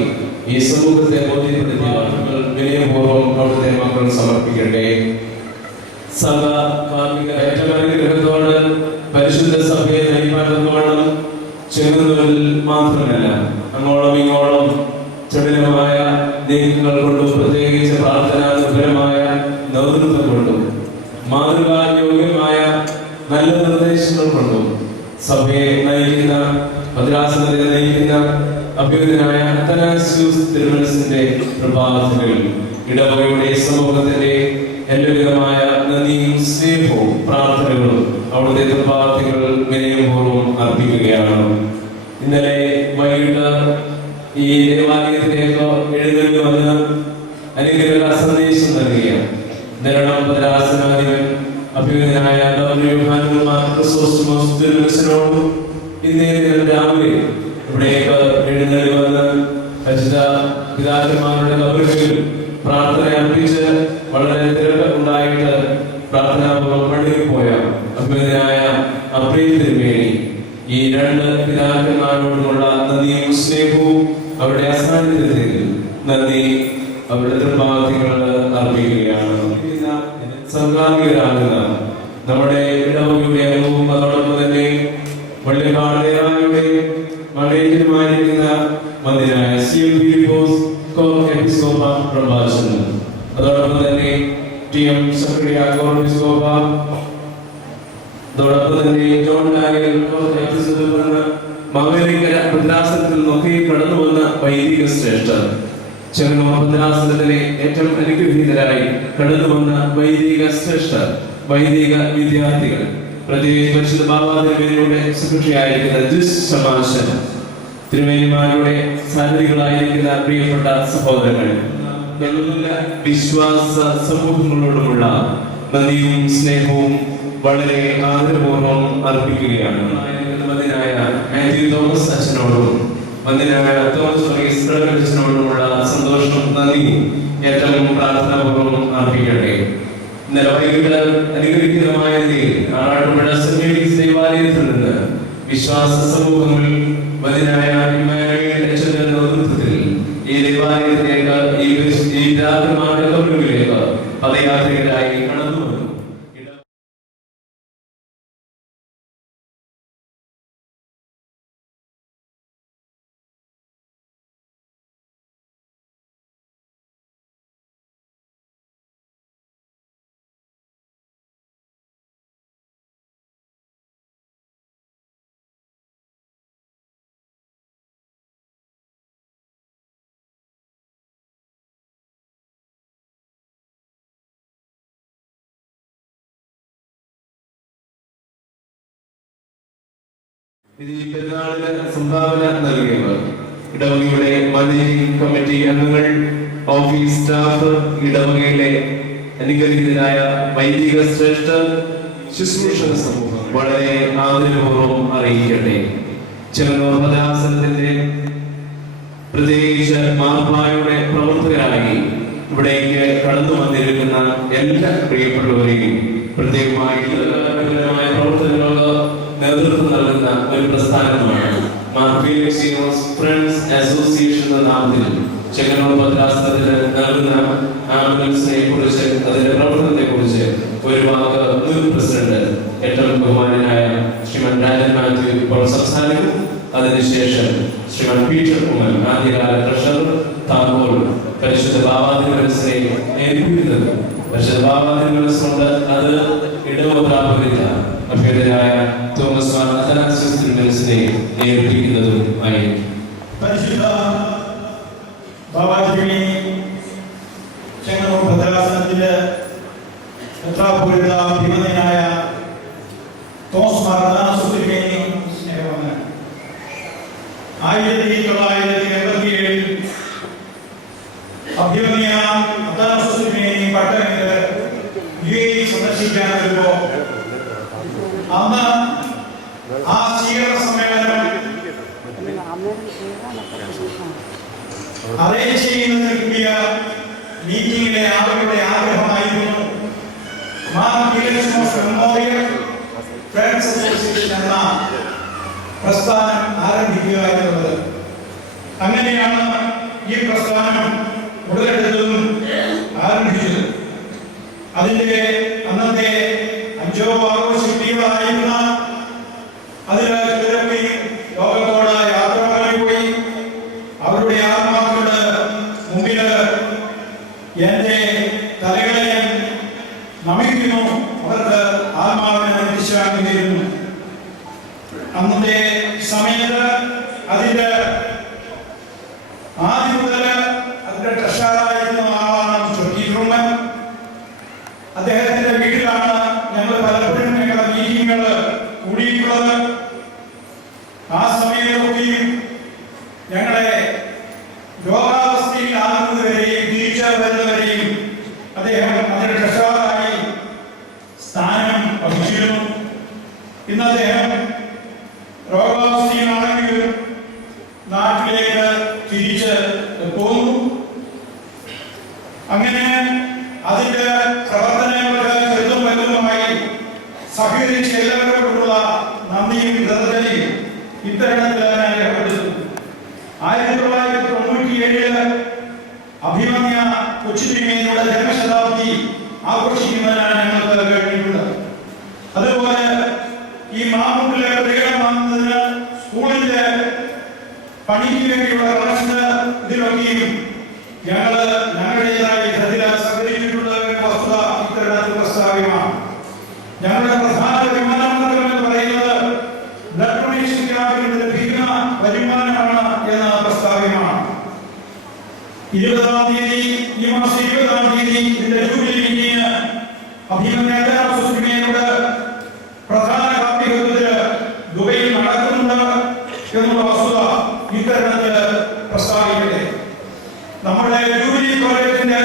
ഈ സമൂഹത്തെ ബോധ്യപ്പെടുത്തിയ വാക്കുകൾ വിനയപൂർവ്വം അവിടുത്തെ മക്കൾ സമർപ്പിക്കട്ടെ. സഭ ഏറ്റവും പരിശുദ്ധ സഭയെ നയിപ്പാൻ ചെങ്ങന്നൂരിൽ മാത്രമല്ല അങ്ങോളം ഇങ്ങോളം ചടുലമായ നീക്കങ്ങൾ കൊണ്ടും പ്രത്യേകിച്ച് പ്രാർത്ഥനാ നിർഭരമായ നേതൃത്വം കൊണ്ടും മാതൃകായോഗ്യമായ നല്ല നിർദ്ദേശങ്ങൾ കൊണ്ടും സഭയെ നയിക്കുന്ന ഭദ്രാസനത്തെ നയിക്കുന്ന അഭ്യുന്നതനായ അത്തനാസ്യൂസ് തിരുമനസിന്റെ പ്രഭാതങ്ങളിൽ ഇടവകയുടെ സമൂഹത്തിന്റെ എല്ലാവിധമായ നന്ദിയും സ്നേഹവും പ്രാർത്ഥനകളും അവിടുത്തെ പ്രഭാതങ്ങൾ വിനയപൂർവ്വം അർപ്പിക്കുകയാണ്. ഇന്നലെ വൈകിട്ട് ഈ ദേവാലയത്തിലേക്ക് എഴുന്നള്ളി വന്ന് അനുഗ്രഹ സന്ദേശം നൽകുകയാണ്. ധരണം ഭദ്രാസനാധിപൻ അഭ്യുന്നതനായ തിരുമനസിനോടും ഇന്നേ രാവിലെ ഇവിടേക്ക് എഴുന്നള്ളി വന്ന് പരിശുദ്ധ പിതാക്കന്മാരുടെ കബറുകളിൽ പ്രാർത്ഥന അർപ്പിച്ച് വളരെ തിരക്ക് ഉണ്ടായിട്ട് പ്രാർത്ഥനാപൂർവ്വം പള്ളിയിൽ പോയ അഭ്യുന്നതനായ അപ്രിയ തിരുമേനി ഈ രണ്ട് പിതാക്കന്മാരോടുമുള്ള നന്ദിയും സ്നേഹവും അവരുടെ അസാന്നിധ്യത്തിൽ നന്ദി അവരുടെ തൃപ്പാദങ്ങൾ അർപ്പിക്കുകയാണ്. സംഘാതികരാകുന്ന നമ്മുടെ ഇടവകയുടെ അംഗവും അതോടൊപ്പം തന്നെ പള്ളിക്കാടുകളുടെ മകേന്ദ്രമായിരിക്കുന്ന മന്ദിരായ പ്രഭാഷണം, അതോടൊപ്പം തന്നെ ടി.എം. അതോടൊപ്പം തന്നെ ജോൺ മാവേലിക്കര ഭദ്രാസനത്തിൽ നോക്കി കടന്നു വന്ന വൈദിക ശ്രേഷ്ഠർ, ചെങ്ങന്നൂർ ഭദ്രാസനത്തിലെ ഏറ്റവും അനുഗ്രഹീതരായി കടന്നു വന്ന വൈദിക ശ്രേഷ്ഠർ, വൈദിക വിദ്യാർത്ഥികൾ, പ്രത്യേകിച്ച് പരിശുദ്ധ ബാബാതിരുമേനിയുടെ സെക്രട്ടറിയായിരിക്കുന്ന തിരുമേനിമാരുടെ സാരഥികളായിരിക്കുന്ന പ്രിയപ്പെട്ട സഹോദരങ്ങൾ, വിശ്വാസ സമൂഹങ്ങളോടുമുള്ള നന്ദിയും സ്നേഹവും വളരെ ആദരപൂർവ്വം അർപ്പിക്കുകയാണ്. മന്ദിരായ മാത്യു തോമസ് അച്ഛനോടും മന്ദിരായ തോമസ് അച്ഛനോടുമുള്ള സന്തോഷം നന്ദിയും ഏറ്റവും പ്രാർത്ഥനാപൂർവ്വം അർപ്പിക്കട്ടെ. ഇന്നലെ വൈകിട്ട് അനുഗ്രഹീതമായ ആറാട്ടുപുഴ സെന്റ് മേരീസ് ദേവാലയത്തിൽ നിന്ന് വിശ്വാസ സമൂഹങ്ങൾ മന്ദിരായ അച്ഛന്റെ നേതൃത്വത്തിൽ ഈ ദേവാലയത്തിലേക്ക് ഈ പിതാക്കന്മാരുടെ കബറുകളിലേക്ക് പദയാത്രയിലായി കടന്നു വന്നു. ഇതിൽ പെരുന്നാളിന് സംഭാവന നൽകിയവർ ഇടവകയുടെ മാനേജിംഗ് കമ്മിറ്റി അംഗങ്ങൾ, ഓഫീസ് സ്റ്റാഫ്, ഇടവകയിലെ അനുഗ്രഹീതരായ വൈദിക ശ്രേഷ്ഠർ, ശുശ്രൂഷക സമൂഹം വളരെ ആദരപൂർവ്വം അറിയിക്കട്ടെ. ചെങ്ങന്നൂർ ഭദ്രാസനത്തിന്റെ പ്രത്യേകിച്ച് മാർപ്പായുടെ പ്രവർത്തകരായി ഇവിടേക്ക് കടന്നു വന്നിരിക്കുന്ന എല്ലാ പ്രിയപ്പെട്ടവരെയും പ്രത്യേകമായി പ്രവർത്തനങ്ങൾക്ക് നേതൃത്വം നൽകുന്ന ഒരു പ്രസ്ഥാനമാണ് ഫ്രണ്ട്സ് അസോസിയേഷൻ എന്ന നാമത്തിൽ ചെങ്ങന്നൂർ ഭദ്രാസനത്തിന് നൽകുന്ന ആംബുലൻസിനെ കുറിച്ച്, അതിന്റെ പ്രവർത്തനത്തെ കുറിച്ച് ഒരു വാക്ക് മുൻ പ്രസിഡന്റ് ഏറ്റവും ബഹുമാനായ ശ്രീമാൻ രാജൻ മാത്യു ഇപ്പോൾ സംസാരിക്കും. അതിനുശേഷം ശ്രീമാൻ പീറ്റർ കുമാർ ആദ്യകാല ട്രഷറർ താക്കോൽ പരിശുദ്ധ ബാബാതിരുമനസിനെ ഏൽപ്പിക്കുന്നത്, പരിശുദ്ധ ബാബാതിരുമനസുണ്ട് അത് ഇടവപ്രാപകരില്ല അഭ്യർത്ഥനായ തോമസ് മാർ അത്തനാസ്യൂസ് തിരുമനസിനെ ഏൽപ്പിക്കുന്നതും ആയിരിക്കും. പരിശുദ്ധ ബാബാതിരുമേനി ചെങ്ങന്നൂർ ഭദ്രാസനത്തിന്റെ ഭീമനായ തോമസ് മാർ അത്തനാസ്യൂസ് തിരുമേനി സ്നേഹമാണ്. 1987 അഭ്യുന്നയ അത്തനാസ്യൂസ് തിരുമേനി പട്ടണത്തിൽ UAE സന്ദർശിക്കാൻ വരുമ്പോൾ അന്ന് ആ സ്വീകരണ സമ്മേളനം അറേഞ്ച് ചെയ്യുന്നതിന് കൂടിയ മീറ്റിംഗിലെ ആളുകളുടെ ആഗ്രഹമായിരുന്നു മെമ്മോറിയൽ ഫ്രണ്ട്സ് അസോസിയേഷൻ എന്ന പ്രസ്ഥാനം ആരംഭിക്കുക എന്നുള്ളത്. അങ്ങനെയാണ് ഈ പ്രസ്ഥാനം ഉടലെടുത്തതും ആരംഭിച്ചത്. അതിന്റെ അന്നത്തെ 5 ശില്പികളായിരുന്ന അതിൽ ചിലരൊക്കെ ലോകത്തോട് യാത്ര പോയി. അവരുടെ ആത്മാക്കളുടെ മുമ്പിൽ എന്റെ തലകളെ നമിക്കുന്നു. അവർക്ക് ആത്മാവിനെ വിശ്രാന്തി നേരുന്നു. അന്നത്തെ സമയത്ത് അതിന്റെ ആദ്യം മുതൽ അതിന്റെ ട്രഷറായിരുന്ന ആളാണ് ചൊക്കീറുമ്മൻ. അദ്ദേഹത്തിന്റെ വീട്ടിലാണ് ഞങ്ങൾ പലപ്പോഴും ഞങ്ങളുടെ മീറ്റിങ്ങുകൾ കൂടിയിട്ടുള്ളത്. ആ സമയത്തൊക്കെയും ഞങ്ങളെ രോഗാവസ്ഥയിൽ ആകുന്നവരെയും തിരിച്ചു വരുന്നവരെയും അദ്ദേഹം അതിന്റെ ട്രഷറായി സ്ഥാനം വഹിച്ചിരുന്നു. ഇന്ന് അദ്ദേഹം രോഗാവസ്ഥയിലാണെങ്കിലും നാട്ടിലേക്ക് തിരിച്ച് പോകുന്നു. അങ്ങനെ അതിന്റെ പ്രവർത്തനങ്ങൾക്ക് ചെറുതും വലുതുമായി സഹകരിച്ച് എല്ലാവരോടുള്ള നന്ദിയും കൃതജ്ഞതയും ഇത്തരണത്തിൽ ഞാൻ രേഖപ്പെടുത്തുന്നു. 1997 അഭിമന്യ കൊച്ചുതിരുമേനിയുടെ ജന്മശതാബ്ദി ആഘോഷിക്കുന്നതിനാണ് ഞങ്ങൾക്ക് കഴിഞ്ഞിട്ടുള്ളത്. അതുപോലെ ഈ മാമൂട്ടിലെ പ്രകടനം വാങ്ങുന്നതിന് സ്കൂളിന്റെ പണിക്ക് വേണ്ടിയുള്ള കണക്ഷന് ഇതിലൊക്കെയും ഞങ്ങളുടേതായ ഇതിൽ സഹകരിച്ചിട്ടുള്ള ഒരു വസ്തുത ഇത്തരത്തിൽ പ്രസ്താവ്യമാണ്. ഞങ്ങളുടെ പ്രധാന വരുമാനമാർഗം എന്ന് പറയുന്നത് ബ്ലഡ് ഡൊണേഷൻ ക്യാമ്പിൽ ലഭിക്കുന്ന വരുമാനമാണ് എന്ന പ്രസ്താവ്യമാണ്. 20-ാം തീയതി ഈ മാസം 20-ാം തീയതി ഇതിന്റെ ജൂബിലി മീറ്റിംഗ് അഭിമന്യ സുസ്മിയോട് പ്രധാന കാർത്തികത്തിൽ ദുബൈയിൽ നടക്കുന്നുണ്ട് എന്നുള്ള വസ്തുത ഇത്തരണത്തിൽ പ്രസ്താവിക്കട്ടെ. നമ്മുടെ ജൂബിലി കോളേജിന്റെ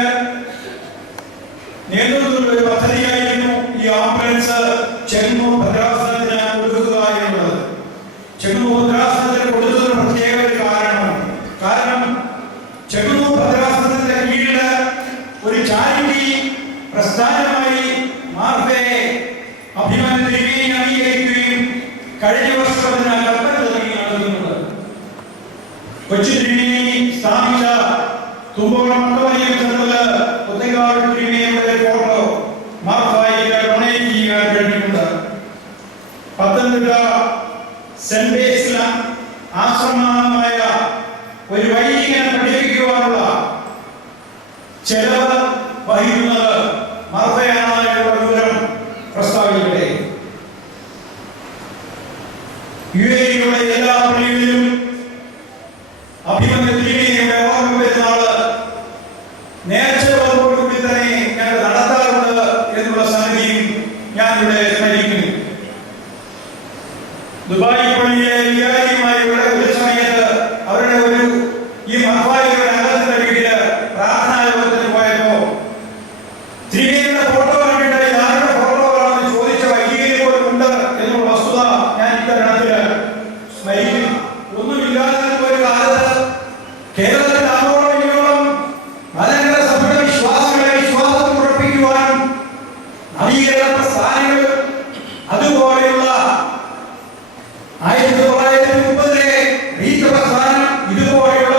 നേതൃത്വത്തിലുള്ള ഒരു പദ്ധതിയായിരുന്നു ഈ ആംബുലൻസ് ചെങ്ങന്നൂർ ഭദ്രാസനത്തിന് കൊടുക്കുക എന്നുള്ളത്. ചെങ്ങന്നൂർ ഭദ്രാസനത്തിന് കൊടുത്തതിന് പ്രത്യേക ഒരു കാരണം ചെങ്ങന്നൂർ ഭദ്രാസനത്തിന്റെ കീഴില് ഒരു ചാരിറ്റി പ്രസ്ഥാനമായി മാർഫയെ അഭിമാനത്തിലേക്ക് അംഗീകരിക്കുകയും കഴിഞ്ഞ വർഷം അതിന് കൽപ്പന നൽകുന്നത്. കൊച്ചു തിരുമേനി സ്ഥാപിച്ച തുമ്പോളം മട്ടവലിയിൽ ചെന്നത് പുത്തങ്കാട് തിരുമേനിയുടെ ഫോട്ടോ മാർഫായിക്ക് ഡൊണേറ്റ് ചെയ്യാൻ കഴിഞ്ഞിട്ടുണ്ട്. പത്തനംതിട്ട സെന്റ് ബേസിൽ ആശ്രമമായ ഒരു വൈദികനെ പഠിപ്പിക്കുവാനുള്ള ചെലവ് വഹിക്കുന്നത് മാർഫയാണെന്നുള്ള വിവരം പ്രസ്താവിക്കട്ടെ. യുഎഇയുടെ എല്ലാ പള്ളികളിലും അഭിമന്യ തിരുമേനിയുടെ ഓർമ്മ പെരുന്നാള് നേർച്ചയോടുകൂടി തന്നെ ഞങ്ങൾ നടത്താറുണ്ട് എന്നുള്ള സംഗതിയും ഞാൻ ഇവിടെ സ്മരിക്കുന്നു. ദുബായ് പള്ളിയിലെ വികാരിയുമായി ഇവിടെ ഒരു സമയത്ത് അവരുടെ ഈ മഹായുടെ അകത്തിന്റെ വീട്ടില് പ്രാർത്ഥനാ യോഗത്തിന് പോയപ്പോ തിരുമേനിയുടെ ഫോട്ടോ കണ്ടിട്ട് ഇതാരുടെ ഫോട്ടോ ആണെന്ന് ചോദിച്ച വൈദികരെ പോലും ഉണ്ട് എന്നുള്ള വസ്തുത ഞാൻ ഇത്തരണത്തിൽ സ്മരിക്കുന്നു. ഒന്നുമില്ലാതെ ഒരു കാലത്ത് കേരളത്തിൽ ആഗോളം മലങ്കര സഭയുടെ വിശ്വാസികളെ വിശ്വാസത്തിൽ ഉറപ്പിക്കുവാനും നവീകരണ പ്രസ്ഥാനങ്ങൾ അതുപോലെയുള്ള 1930 റീത്ത് പ്രസ്ഥാനം ഇതുപോലെയുള്ള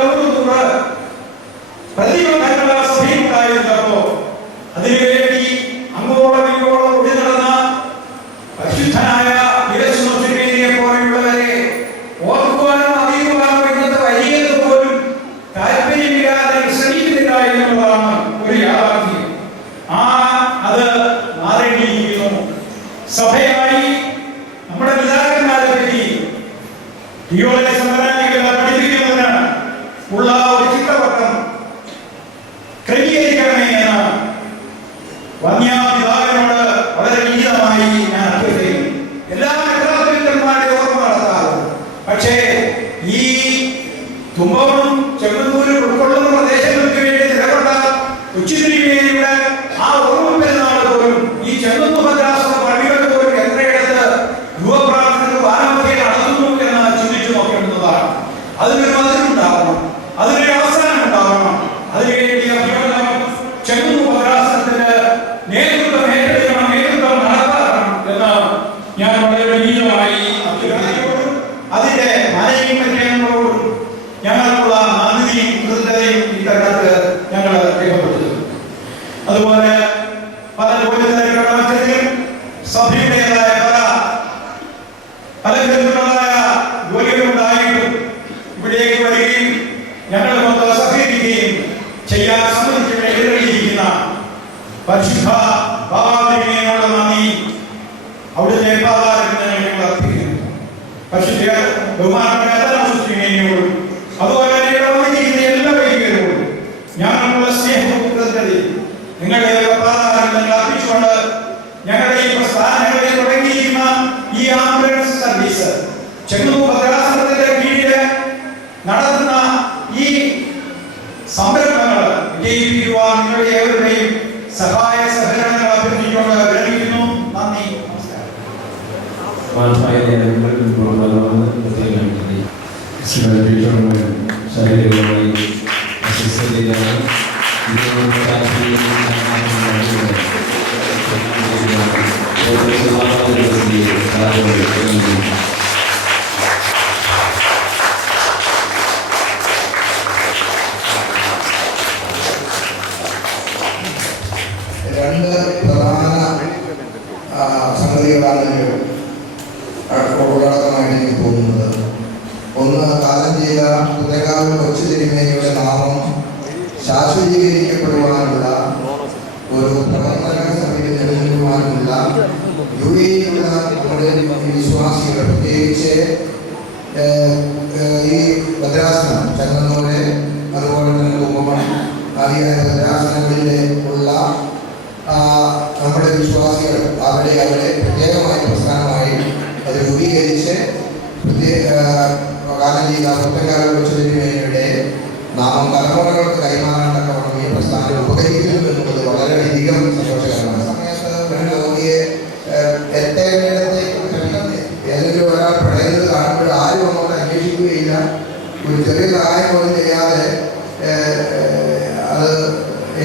പ്രതിബന്ധങ്ങൾ സഭയുണ്ടായിരുന്നപ്പോ അതിനുവേണ്ടി അങ്ങോളം ഇങ്ങോളം ഓടി നടന്ന പരിശുദ്ധനായ തിരുമേനിയെ പോലെയുള്ളവരെ ഓർക്കുവാനും അറിയുവാനും ഇന്നത്തെ വൈദികർക്ക് പോലും താല്പര്യമില്ലാതെ ശ്രമിക്കുന്നില്ല എന്നുള്ളതാണ് ഒരു യാഥാർത്ഥ്യം. അത് മാറേണ്ടിയിരിക്കുന്നു. സഭയായി നമ്മുടെ പിതാക്കന്മാരെ പറ്റി തിയോളജി സമ്പ്രദായികളെ പഠിപ്പിക്കുന്നതിന് ഉള്ള ഒരു ചിട്ടവട്ടം ക്രമീകരിക്കണമേ എന്ന് വന്യാപിതാവിനോട് വളരെ വിനീതമായി ഞാൻ അഭ്യർത്ഥിക്കുന്നു. എല്ലാ മെത്രാപ്പൊലീത്തന്മാരുടെ ഓർമ്മ നടത്താറുണ്ട്. പക്ഷേ ഈ തുമ്പോളം ചെങ്ങന്നൂരിൽ ഉൾക്കൊള്ളുന്ന പ്രദേശങ്ങൾക്ക് വേണ്ടി നിലകൊണ്ട കൊച്ചുതിരുമേനിയുടെ ആ ഓർമ്മ പെരുന്നാൾ പോലും ഈ ചെങ്ങന്നൂർ ഭദ്രാസന പള്ളികൾ പോലും എത്രയിടത്ത് യുവപ്രാർത്ഥനകൾ വാരാമധ്യേ നടത്തുന്നു എന്ന് ചിന്തിച്ചു നോക്കേണ്ടത്. പലതരത്തിലുള്ളതായ ജോലികളുണ്ടായിട്ടും ഇവിടേക്ക് വരികയും ഞങ്ങളുമൊത്ത് സഹകരിക്കുകയും ചെയ്യാൻ സംബന്ധിച്ച് ഇവിടെ എതിർക്കുന്ന പരിശുദ്ധ ബാബാവിനോട് നന്ദി അവിടുത്തെ പാതാരത്തിന് ഞങ്ങൾ അർപ്പിക്കുന്നു. പരിശുദ്ധ ബഹുമാനപ്പെട്ട അതുപോലെ തന്നെ വന്നിരിക്കുന്ന എല്ലാ വൈദികരോടും ഞങ്ങളുള്ള സ്നേഹവും കൃതജ്ഞതയും നിങ്ങളുടെ പാതാരങ്ങൾ അർപ്പിച്ചുകൊണ്ട് ഞങ്ങളുടെ ഈ പ്രസ്ഥാനങ്ങളിൽ തുടങ്ങിയിരിക്കുന്ന ഈ ആംബുലൻസ് സർവീസ് ചെങ്ങന്നൂർ ഭദ്രാസനത്തിന്റെ കീഴിൽ നടത്തുന്ന ഈ സംരംഭങ്ങൾ വിജയിപ്പിക്കുവാൻ നിങ്ങളുടെ ഏവരുടെയും സഹായ സഹകരണങ്ങൾ അഭ്യർത്ഥിച്ചുകൊണ്ട് വിരമിക്കുന്നു. നന്ദി, നമസ്കാരം. ശാരീരികമായി രണ്ട് പ്രധാന സംഗതികളാണ് ഉള്ളടക്കമായിട്ട് എനിക്ക് തോന്നുന്നത്. ഒന്ന്, കാലം ചെയ്ത കുതകാവ് കൊച്ചു തിരുമേനിയുടെ നാമം ശാശ്വതീകരിക്കപ്പെടുവാനുള്ള ഒരു പ്രവർത്തന സമിതി നിലനിൽക്കുവാനുള്ള യുഎഇയിലുള്ള നമ്മുടെ വിശ്വാസികൾ, പ്രത്യേകിച്ച് ഈ ഭദ്രാസനം, ചെങ്ങന്നൂര്, അതുപോലെ തന്നെ കുമ്പമൺ ആദിയായ ഭദ്രാസനങ്ങളിലെ ഉള്ള നമ്മുടെ വിശ്വാസികൾ അവിടെ പ്രത്യേകമായ പ്രസ്ഥാനമായി അത് രൂപീകരിച്ച് കാലം ചെയ്ത പുത്തൻകാല കൊച്ചുതിരുമേനിയുടെ നാമം തലമുറകൾക്ക് കൈമാറാൻ തക്കവണ്ണം ഈ പ്രസ്ഥാനം ഉപകരിക്കുന്നു എന്നുള്ളത് വളരെയധികം സന്തോഷകരമാണ്. സമയത്ത് ഒരു രോഗിയെ ഏതെങ്കിലും ഒരാൾ പറയുന്നത് കാണുമ്പോൾ ആരും അങ്ങോട്ട് അന്വേഷിക്കുകയില്ല. ഒരു ചെറിയ സഹായം പോലും ചെയ്യാതെ അത്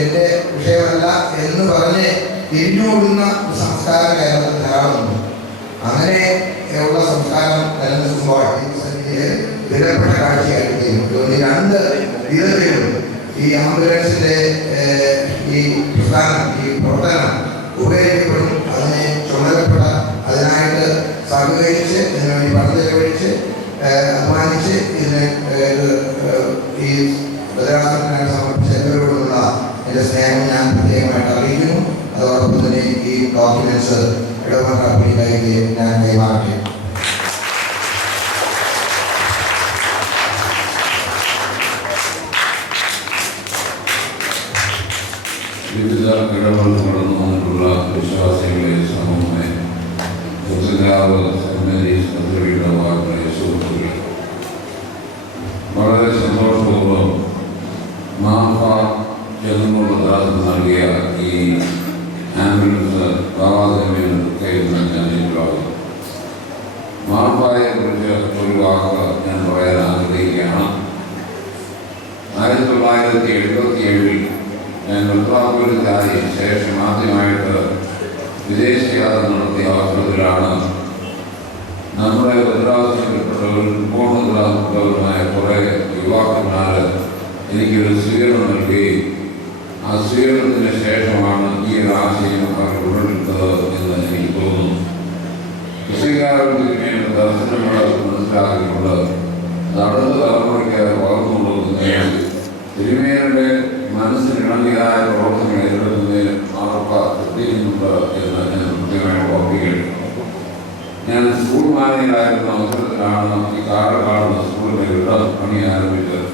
എൻ്റെ വിഷയമല്ല എന്ന് പറഞ്ഞ് തിരിഞ്ഞുകൊടുന്ന സംസ്കാരം കേരളത്തിൽ ധാരാളമുണ്ട്. അങ്ങനെ ഉള്ള സംസ്കാരം നിലനിൽക്കുമ്പോൾ വിലപ്പെട്ട കാഴ്ചയായിട്ട് രണ്ട് വിധത്തിലും ഈ ആംബുലൻസിന്റെ ഈ പ്രസ്ഥാനം, ഈ പ്രവർത്തനം ഉപകരിക്കപ്പെടും. അതിനെ ചുമതലപ്പെട്ട അതിനായിട്ട് സഹകരിച്ച് ഇതിനുവേണ്ടി പണം ചെലവഴിച്ച് അധ്വാനിച്ച് ഇതിനെ ഈ ഭദ്രാസനത്തിനായിട്ട് സമർപ്പിച്ച എല്ലാവരോടുള്ള എൻ്റെ സ്നേഹം ഞാൻ പ്രത്യേകമായിട്ട് അറിയിക്കുന്നു. അതോടൊപ്പം തന്നെ ഈ ഡോക്യുമെന്റ്സ് ഇടപാട് അഭിനയിലേക്ക് ഞാൻ കൈമാറട്ടെ. വിവിധ ഇടപെടൽ കടന്നു വന്നിട്ടുള്ള വിശ്വാസികളെ, സമൂഹമേ, സുഹൃത്തുക്കളെ, വളരെ സന്തോഷപൂർവ്വം മാഫ ചെങ്ങന്നൂർ ഭദ്രാസനം നൽകിയ ഈ ആംബുലൻസ് ബാബാദേവിയുടെ കയ്യിൽ ഞാൻ ഏറ്റുവാങ്ങുന്നു. മാഫയെ കുറിച്ച് ഒരു വാക്ക് ഞാൻ പറയാൻ ആഗ്രഹിക്കുകയാണ്. 1977 ഞാൻ മെത്രാപ്പൊലീത്തായി ശേഷം ആദ്യമായിട്ട് വിദേശയാത്ര നടത്തിയ അവസരത്തിലാണ് നമ്മുടെ ഭദ്രാസനത്തിൽപ്പെട്ടവരും പൂർണ്ണഭദ്രാസനപ്പെട്ടവരുമായ കുറേ യുവാക്കന്മാർ എനിക്കൊരു സ്വീകരണം നൽകുകയും ആ സ്വീകരണത്തിന് ശേഷമാണ് ഈ ഒരു ആശയം അവർ ഉടലെടുത്തത് എന്ന് എനിക്ക് തോന്നുന്നു. കൃഷിക്കാരുടെ ദർശനങ്ങൾ മനസ്സിലാക്കിക്കൊണ്ട് അടുത്ത തലമുറയ്ക്ക് വളർന്നുകൊണ്ടുവന്നതിന് തിരുമേനിയുടെ മനസ്സിനിണങ്ങിയതായ പ്രവർത്തനങ്ങൾ ഏറ്റെടുക്കുന്നതിന് അവർക്ക് എത്തിക്കുന്നുണ്ട് എന്ന് ഞാൻ കൃത്യമായി ഓർക്കുകയാണ്. ഞാൻ സ്കൂൾ മാനേജറായിരുന്ന അവസരത്തിലാണ് ഈ കാലക്കാടുന്ന സ്കൂളിലെ പണി ആരംഭിച്ചത്.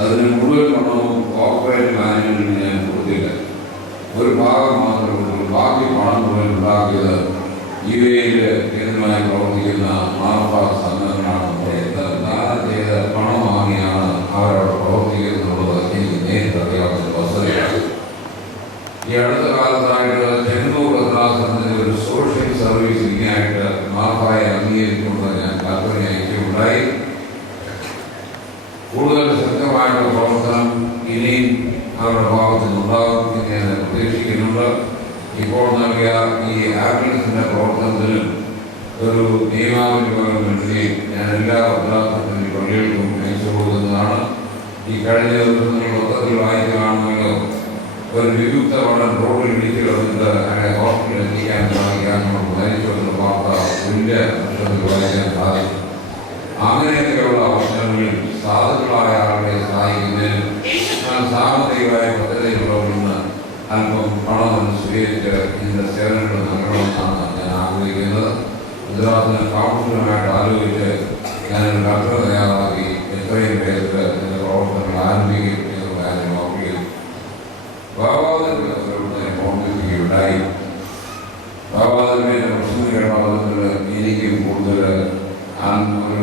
അതിന് മുഴുവൻ പണവും കോർപ്പറേറ്റ് മാനേജ്മെന്റിന് ഞാൻ കൊടുത്തില്ല. ഒരു ഭാഗം മാത്രമേ കൊടുത്തുള്ളൂ. ബാക്കി പണം മുഴുവൻ ഉണ്ടാക്കിയത് UAE കേന്ദ്രമായി പ്രവർത്തിക്കുന്ന മാർഫ സംഘടനകളാണ്. ദാനം ചെയ്ത് പണം വാങ്ങിയാണ് അവരവിടെ പ്രവർത്തിക്കുന്നുള്ളത് എനിക്ക് നേരിട്ട് അറിയാവുന്ന വസ്തുതയാണ്. ഈ അടുത്ത കാലത്തായിട്ട് ചെങ്ങന്നൂർ ഭദ്രാസനത്തിന്റെ ഒരു സോഷ്യൽ സർവീസ് ഇങ്ങനെയായിട്ട് മാർഫയെ അംഗീകരിക്കുന്നത് ഞാൻ കൽപ്പന അയക്കുകയുണ്ടായി. കൂടുതൽ ശക്തമായിട്ടുള്ള പ്രവർത്തനം ഇനിയും അവരുടെ ഭാഗത്തു നിന്നുണ്ടാകും എന്ന് ഞാൻ പ്രതീക്ഷിക്കുന്നുണ്ട്. ഇപ്പോൾ നൽകിയ ഈ ആംബുലൻസിന്റെ പ്രവർത്തനത്തിലും ഒരു നിയമാവലി ഞാൻ എല്ലാ ഭദ്രാസനത്തിൻ്റെ പള്ളികൾക്കും അയച്ചു കൊടുക്കുന്നതാണ്. ഈ കഴിഞ്ഞ ദിവസങ്ങൾ മൊത്തത്തിൽ വായിച്ചു കാണുമല്ലോ, ഒരു വിയുക്ത പഠനം റോഡിൽ ഇടിച്ചു കിടന്നിട്ട് അയാളെ ഹോസ്പിറ്റലിൽ എത്തിക്കാൻ സാധിക്കാൻ നമ്മൾ മരിച്ചു വന്ന വാർത്ത വലിയ അക്ഷരത്തിൽ വായിക്കാൻ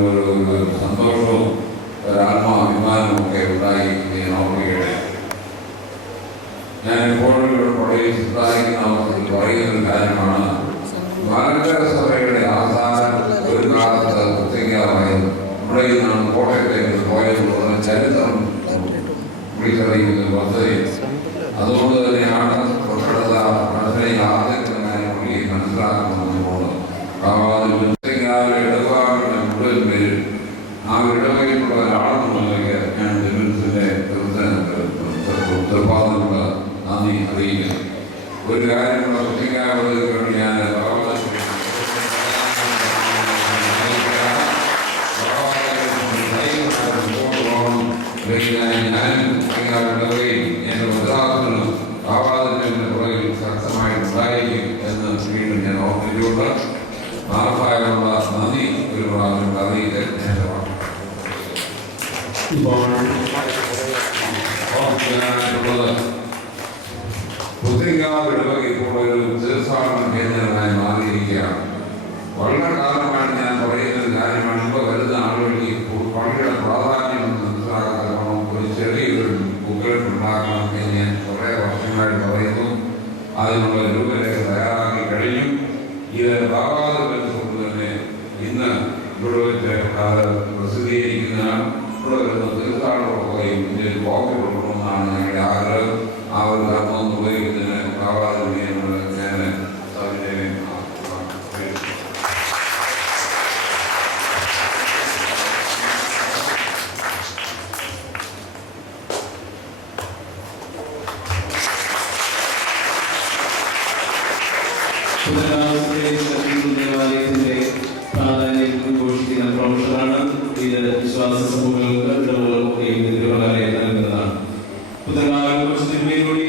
ഒരു സന്തോഷവും ഒരു ആത്മാഭിമാനവും ഒക്കെ ഉണ്ടായി ഞാൻ ഓർമ്മയുടെ ഞാൻ എപ്പോഴും പള്ളിയിൽ സംസാരിക്കുന്ന അവസരത്തിൽ പറയുന്നൊരു കാര്യമാണ്. മലങ്കര സഭയുടെ ആസ്ഥാനം ഒരു കാലത്ത് പ്രത്യേകമായിരുന്നു. ഇവിടെ നിന്നാണ് കോട്ടയത്തേക്ക് പോയതുള്ള ചരിത്രം വിളിച്ചറിയുന്ന പദ്ധതി. അതുകൊണ്ട് തന്നെയാണ് തൊട്ടടുത്ത മനസ്സിലേക്ക് ആദ്യത്തെ പള്ളിയെ മനസ്സിലാക്കുന്നതുകൊണ്ട് ഇടപാടുകളുടെ മുഴുവൻ പേരിൽ ആ ഇടവകയിലുള്ള ഒരാളെന്നുള്ളതൊക്കെ ഞാൻ തിരുവനന്തപുരത്തിന്റെ ഉത്തരവാദിത്തമുള്ള നന്ദി അറിയിക്കുന്നു. ഒരു കാര്യമുള്ള പ്രത്യേക ഞാൻ എന്റെ ഉത്തരവാദിത്തങ്ങളും ആവാദത്തിന്റെ പുറകിൽ ശക്തമായിട്ടുണ്ടായിരിക്കും എന്ന് വീണ്ടും ഞാൻ ഓർമ്മിച്ചുകൊണ്ട് മാർപ്പായുള്ള നന്ദി ഒരു പ്രാവശ്യം അറിയിക്കാൻ ഞാൻ പുതിയകാവ് ഇടവക ഇപ്പോൾ ഒരു തീർത്ഥാടന കേന്ദ്രമായി മാറിയിരിക്കുകയാണ്. വളരെ കാലമാണ് ഞാൻ പറയുന്നൊരു കാര്യമാണ്. ഇപ്പോൾ വരുന്ന ആളുകൾക്ക് പള്ളിയുടെ പ്രാധാന്യം മനസ്സിലാക്കണം. ഒരു ചെറിയൊരു ബുക്ക്ലെറ്റ് ഉണ്ടാക്കണം എന്ന് ഞാൻ കുറേ വർഷങ്ങളായിട്ട് പറയുന്നു. അതിനുള്ള രൂപരേഖ തയ്യാറാക്കി കഴിഞ്ഞു. ഇത് ആവാതെ ബന്ധപ്പെട്ട് തന്നെ ഇന്ന് ഇവിടെ വെച്ച് പ്രസിദ്ധീകരിക്കുന്ന ഇവിടെ വരുന്ന തീർത്ഥാടകർക്കും ഇതിൽ കോപ്പി കൊടുക്കണമെന്നാണ് ഞങ്ങളുടെ ആഗ്രഹം. ആ ഒരു ധർമ്മം ഉപയോഗിക്കുന്നതിന് ആവാതെ ഞാൻ ദേവാലയത്തിന്റെ പ്രാധാന്യം ഘോഷിക്കുന്ന പ്രൊഫഷനാണ്. ഇത് വിശ്വാസ സമൂഹങ്ങൾക്ക് ഇടവുകൾക്കൊക്കെയും തിരുവകാലയം നൽകുന്നതാണ്. പുത്രനാഘോഷത്തിന്മേലൂടെ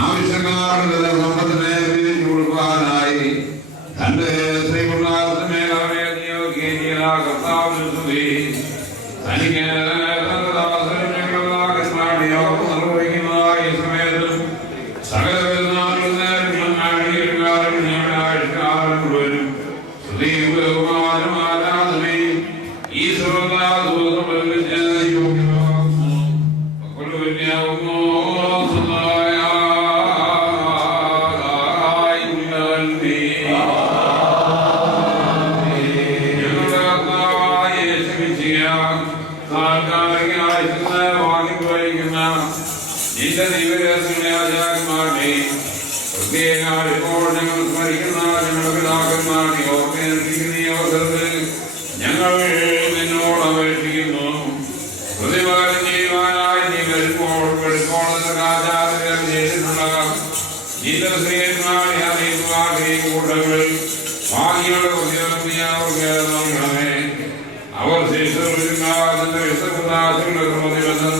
ആവശ്യക്കാരുടെ സമ്പത്തിനെ കൊടുക്കാനായി തന്റെ തനിക്ക് സമയത്തും സകല ആരാധനയും ഈ ഞങ്ങൾ നിന്നോട് അപേക്ഷിക്കുന്നു. പ്രതിഫലം ചെയ്യുവാനായി നീ വരുമ്പോൾ കൂട്ടങ്ങൾ ഭാഗ്യങ്ങളുടെ പ്രതിഫലമേ അവർ പ്രതിബന്ധം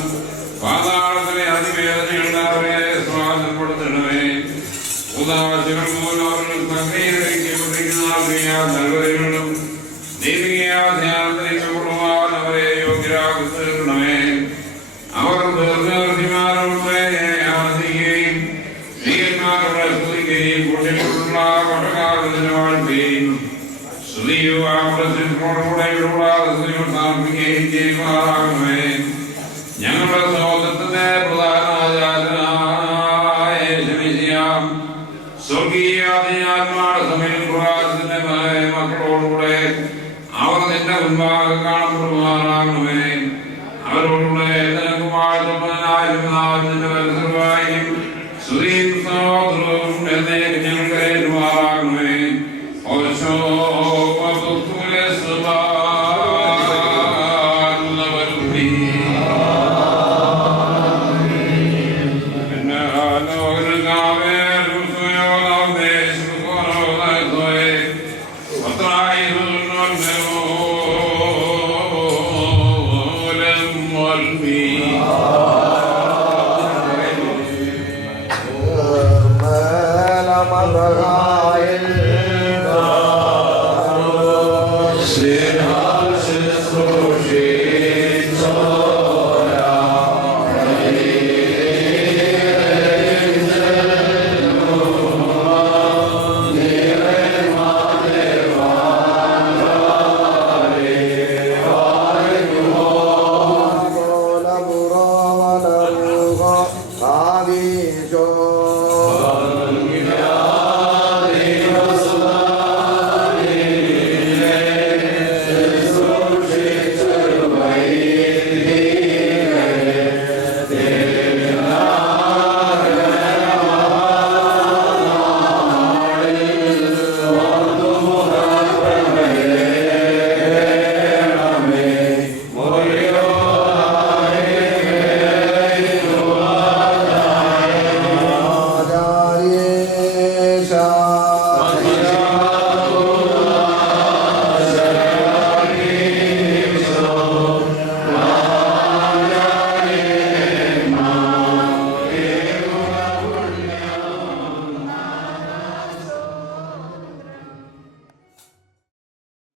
പാതാളത്തിലെ അതിവേദനയുള്ളവരെ സ്വാധീനപ്പെടുത്തണമേ. ഉദാശകൾ മൂലം അവர்கள் നൽകുന്നവരും ദൈവികയാധ്യാനത്തിലേക്ക് അവരെ യോഗ്യരാക്കണമേ. അവർ ദീർഘദർശിമാരുടെ ആനന്ദിക്കുകയും സ്ത്രീയന്മാരുടെ സ്തുതിക്കുകയും കുട്ടികളുള്ള കൊട്ടക്കാരത്തിന് വാഴ്ത്തുകയും ാർപ്പിക്കുകയും ചെയ്യുമാറാകണമേ. ഞങ്ങളുടെ സ്വാതന്ത്ര്യത്തിന്റെ പ്രധാനാചാരനായ സ്വർഗീയ ആത്മാരുടെ സമയം പ്രകാശത്തിന്റെ മക്കളോടുകൂടെ അവർ നിന്റെ മുൻപാകെ കാണപ്പെടുമാറാകണമേ. അവരോടുള്ള നിനക്ക് വാഴ്ത്തപ്പനായിരുന്നാഥന്റെ വലതുവായും സ്തുതിയും സ്തോത്രവും എന്നേക്ക് ഞങ്ങൾക്ക് ഏറ്റുമാറാകണമേ. ഓശോ വസ്തുവിലെ സ്വഭാവി പിന്നെ ലോകനാമേ be